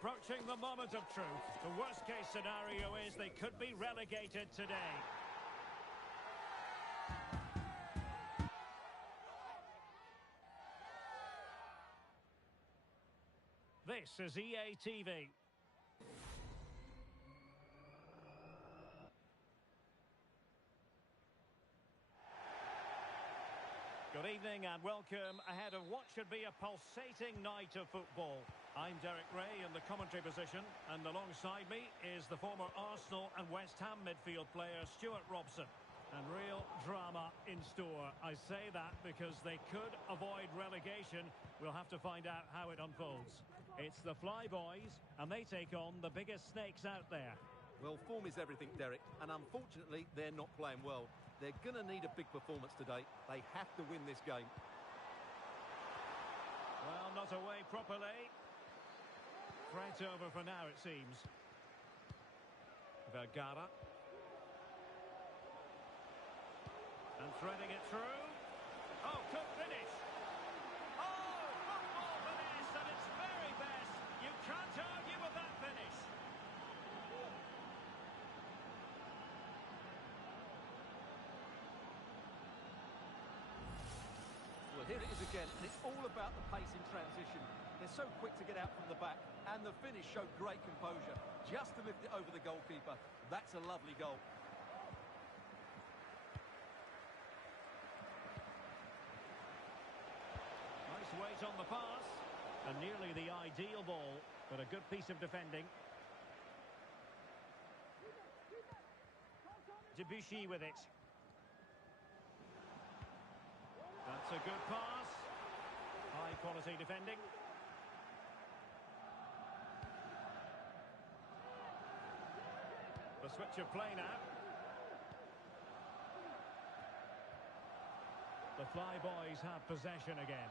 Approaching the moment of truth. The worst-case scenario is they could be relegated today. This is EA TV. Good evening and welcome ahead of what should be a pulsating night of football. I'm Derek Ray in the commentary position, and alongside me is the former Arsenal and West Ham midfield player Stuart Robson. And real drama in store. I say that because they could avoid relegation. We'll have to find out how it unfolds. It's the Flyboys, and they take on the biggest snakes out there. Well, form is everything, Derek, and unfortunately, they're not playing well. They're going to need a big performance today. They have to win this game. Well, not away properly. Threat over for now, it seems. Vergara. And threading it through. Oh, good finish. Oh, football finish at its very best. You can't argue with that finish. Well, here it is again, and it's all about the pace in transition. They're so quick to get out from the back, and the finish showed great composure. Just to lift it over the goalkeeper. That's a lovely goal. Nice weight on the pass. And nearly the ideal ball, but a good piece of defending. Debuchy with it. That's a good pass. High quality defending. The switch of play now. The Flyboys have possession again.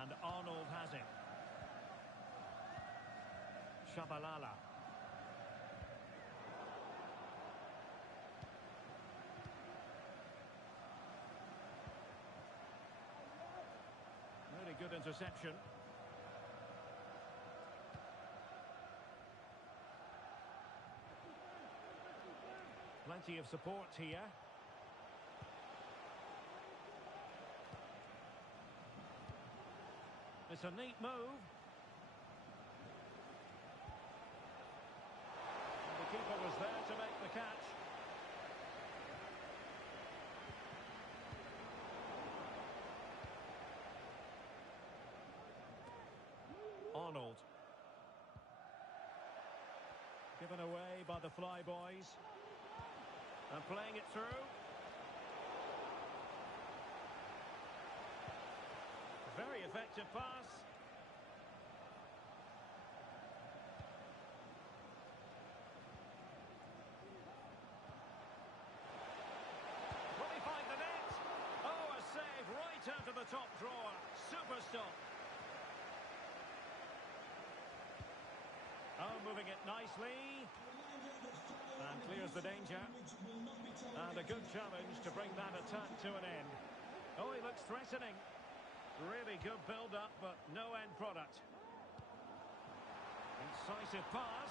And Arnold has it. Shabalala. Really good interception. Plenty of support here. It's a neat move. And the keeper was there to make the catch. Arnold. Given away by the Flyboys. And playing it through. Very effective pass. Will he find the net? Oh, a save right out of the top drawer. Super stop. Oh, moving it nicely. And clears the danger. And a good challenge to bring that attack to an end. Oh, he looks threatening. Really good build-up, but no end product. Incisive pass.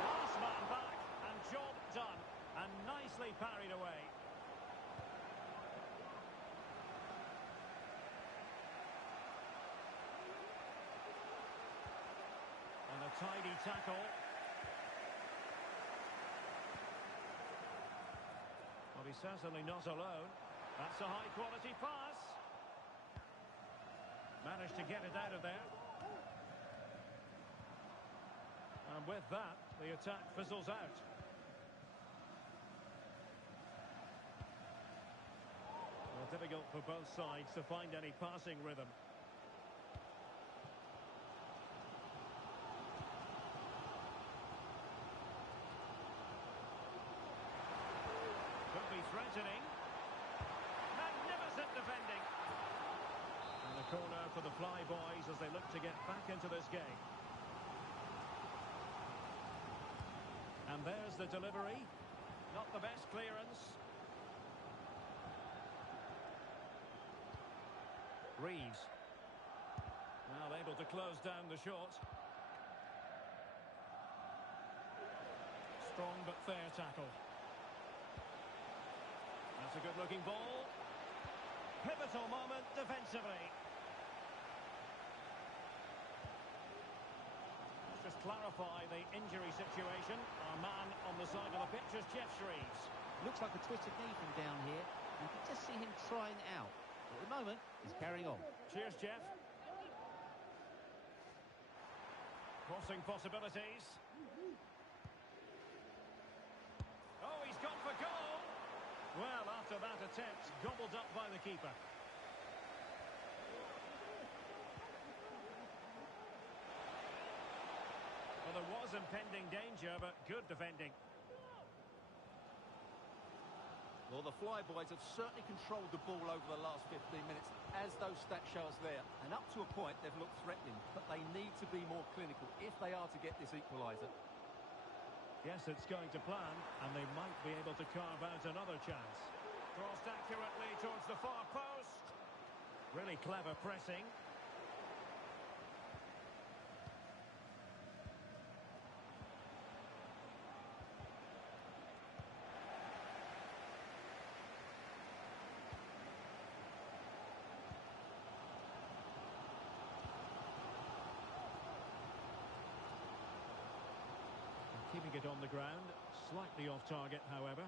Last man back, and job done. And nicely parried away. And a tidy tackle. Well, he's certainly not alone. That's a high-quality pass. Managed to get it out of there. And with that, the attack fizzles out. Well, difficult for both sides to find any passing rhythm. Could be threatening. Magnificent defending. And a corner for the Flyboys as they look to get back into this game. And And there's the delivery. Not the best clearance. Reeves. Well, able to close down the shot. Strong but fair tackle. That's a good-looking ball. Pivotal moment defensively. Let's just clarify the injury situation. Our man on the side of the pitch is Jeff Shreves. Looks like a twisted knee from down here. You can just see him trying out. At the moment, he's carrying on. Cheers, Jeff. Crossing possibilities. Oh, he's gone for goal. Well, after that attempt, gobbled up by the keeper. Well, there was impending danger, but good defending. Well, the Flyboys have certainly controlled the ball over the last 15 minutes, as those stats show us there. And up to a point, they've looked threatening, but they need to be more clinical if they are to get this equaliser. Yes, it's going to plan, and they might be able to carve out another chance. Crossed accurately towards the far post. Really clever pressing. Keeping it on the ground, slightly off target, however.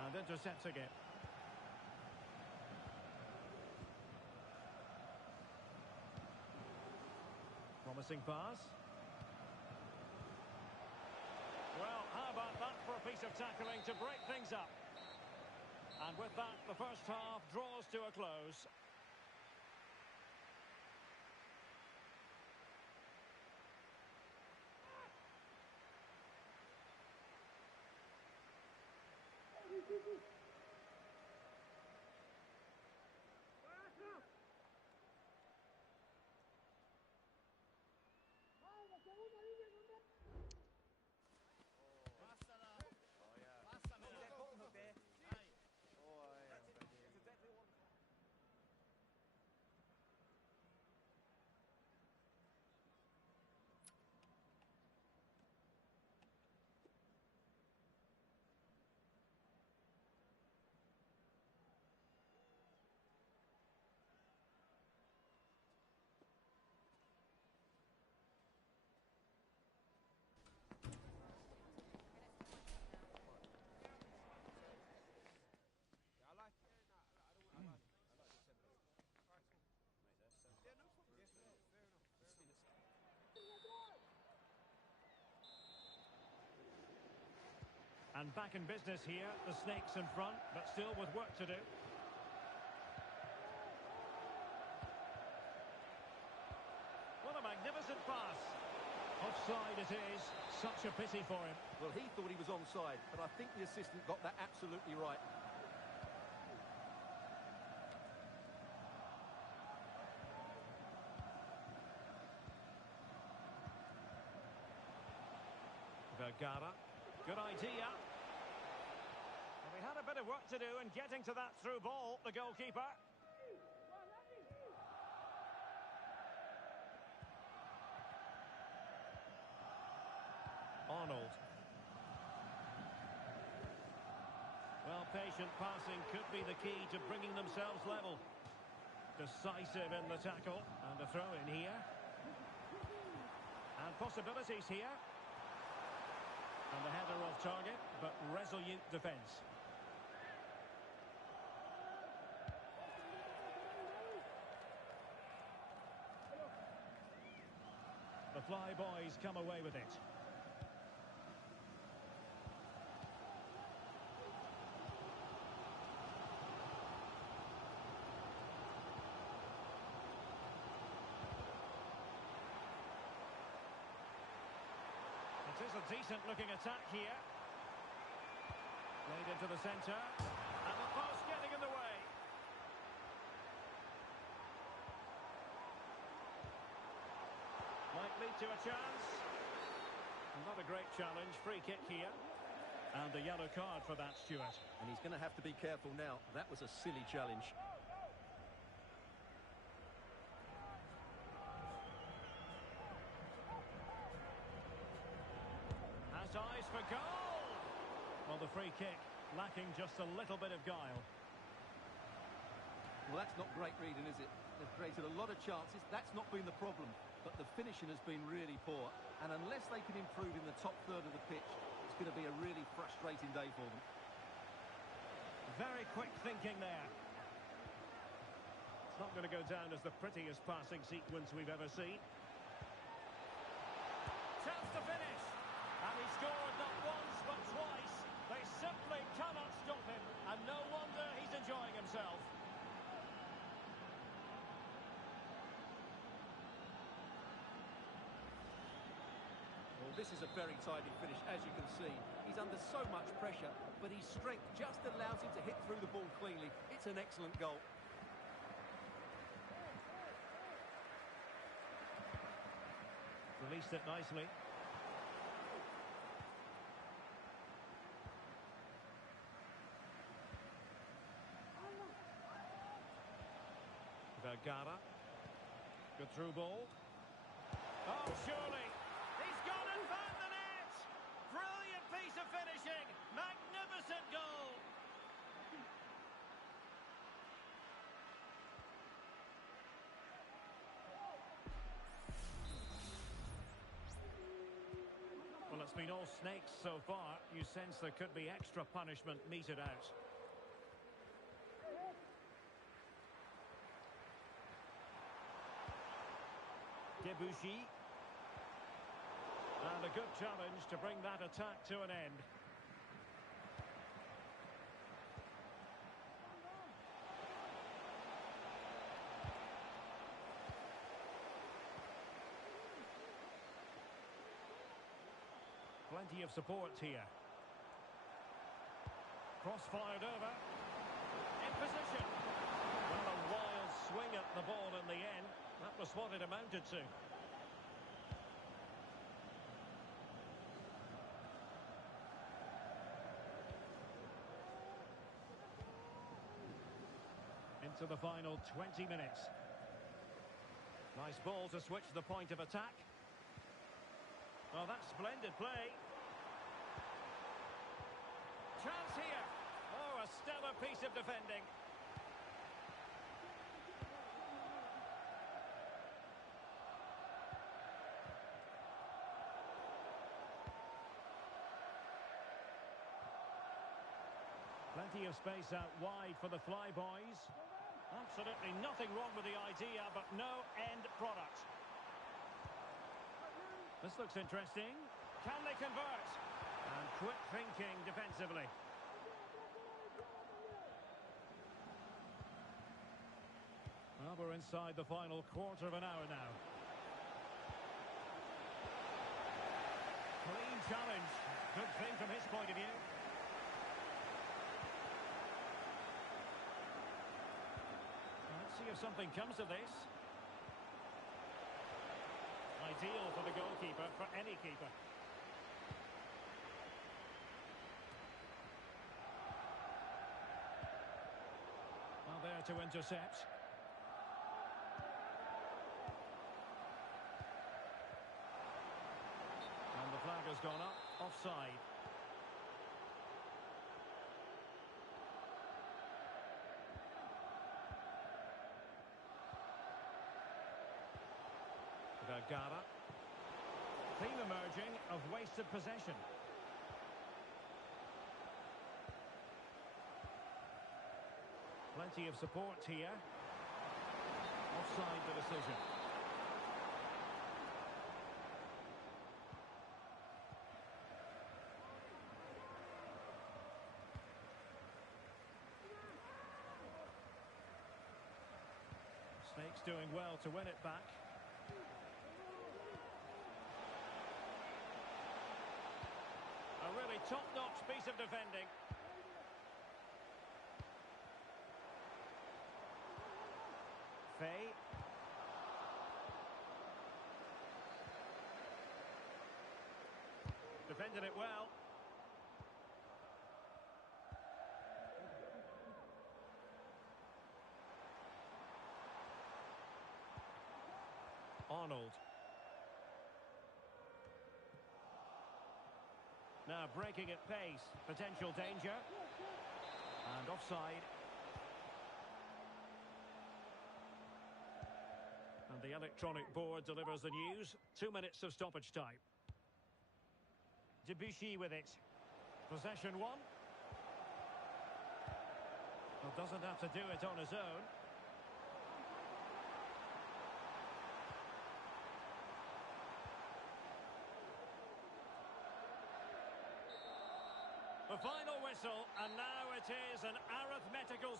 And intercepting it. Promising pass. Well, how about that for a piece of tackling to break things up? And with that, the first half draws to a close. And back in business here, the Snakes in front, but still with work to do. What a magnificent pass. Offside it is. Such a pity for him. Well, he thought he was onside, but I think the assistant got that absolutely right. Vergara. Good idea. And we had a bit of work to do in getting to that through ball, the goalkeeper. Arnold. Well, patient passing could be the key to bringing themselves level. Decisive in the tackle. And a throw in here. And possibilities here. And the header off target, but resolute defence. The Flyboys come away with it. It is a decent-looking attack here. Played into the centre. And the pass getting in the way. Might lead to a chance. Not a great challenge. Free kick here. And the yellow card for that, Stuart. And he's going to have to be careful now. That was a silly challenge. Has eyes for goal. Well, the free kick lacking just a little bit of guile. Well, that's not great reading, is it? They've created a lot of chances. That's not been the problem. But the finishing has been really poor. And unless they can improve in the top third of the pitch, it's going to be a really frustrating day for them. Very quick thinking there. It's not going to go down as the prettiest passing sequence we've ever seen. Chance to finish. And he scored not once but twice. They simply cannot stop him. And no wonder he's enjoying himself. Well, this is a very tidy finish, as you can see. He's under so much pressure, but his strength just allows him to hit through the ball cleanly. It's an excellent goal. Released it nicely. Vergara. Good through ball. Oh, surely. He's gone and found the net. Brilliant piece of finishing. Magnificent goal. Well, it's been all snakes so far. You sense there could be extra punishment meted out. Debuchy. And a good challenge to bring that attack to an end. Plenty of support here. Cross fired over. In position. Well, a wild swing at the ball in the end. That was what it amounted to. Into the final 20 minutes. Nice ball to switch the point of attack. Well, that's splendid play. Chance here. Oh, a stellar piece of defending. Plenty of space out wide for the flyboys. Absolutely nothing wrong with the idea, but no end product. This looks interesting. Can they convert? And quick thinking defensively. Well, we're inside the final quarter of an hour now. Clean challenge. Good thing from his point of view. Let's see if something comes of this. Ideal for the goalkeeper, for any keeper. Well, there to intercept. And the flag has gone up, offside. Vergara. Theme emerging of wasted possession. Plenty of support here. Offside the decision. Snakes doing well to win it back. A really top-notch piece of defending. Fay. Defended it well. Arnold. Now breaking at pace. Potential danger. And offside. And the electronic board delivers the news. 2 minutes of stoppage time. Debuchy with it. Possession one. Well, doesn't have to do it on his own. The final whistle, and now it is an arithmetical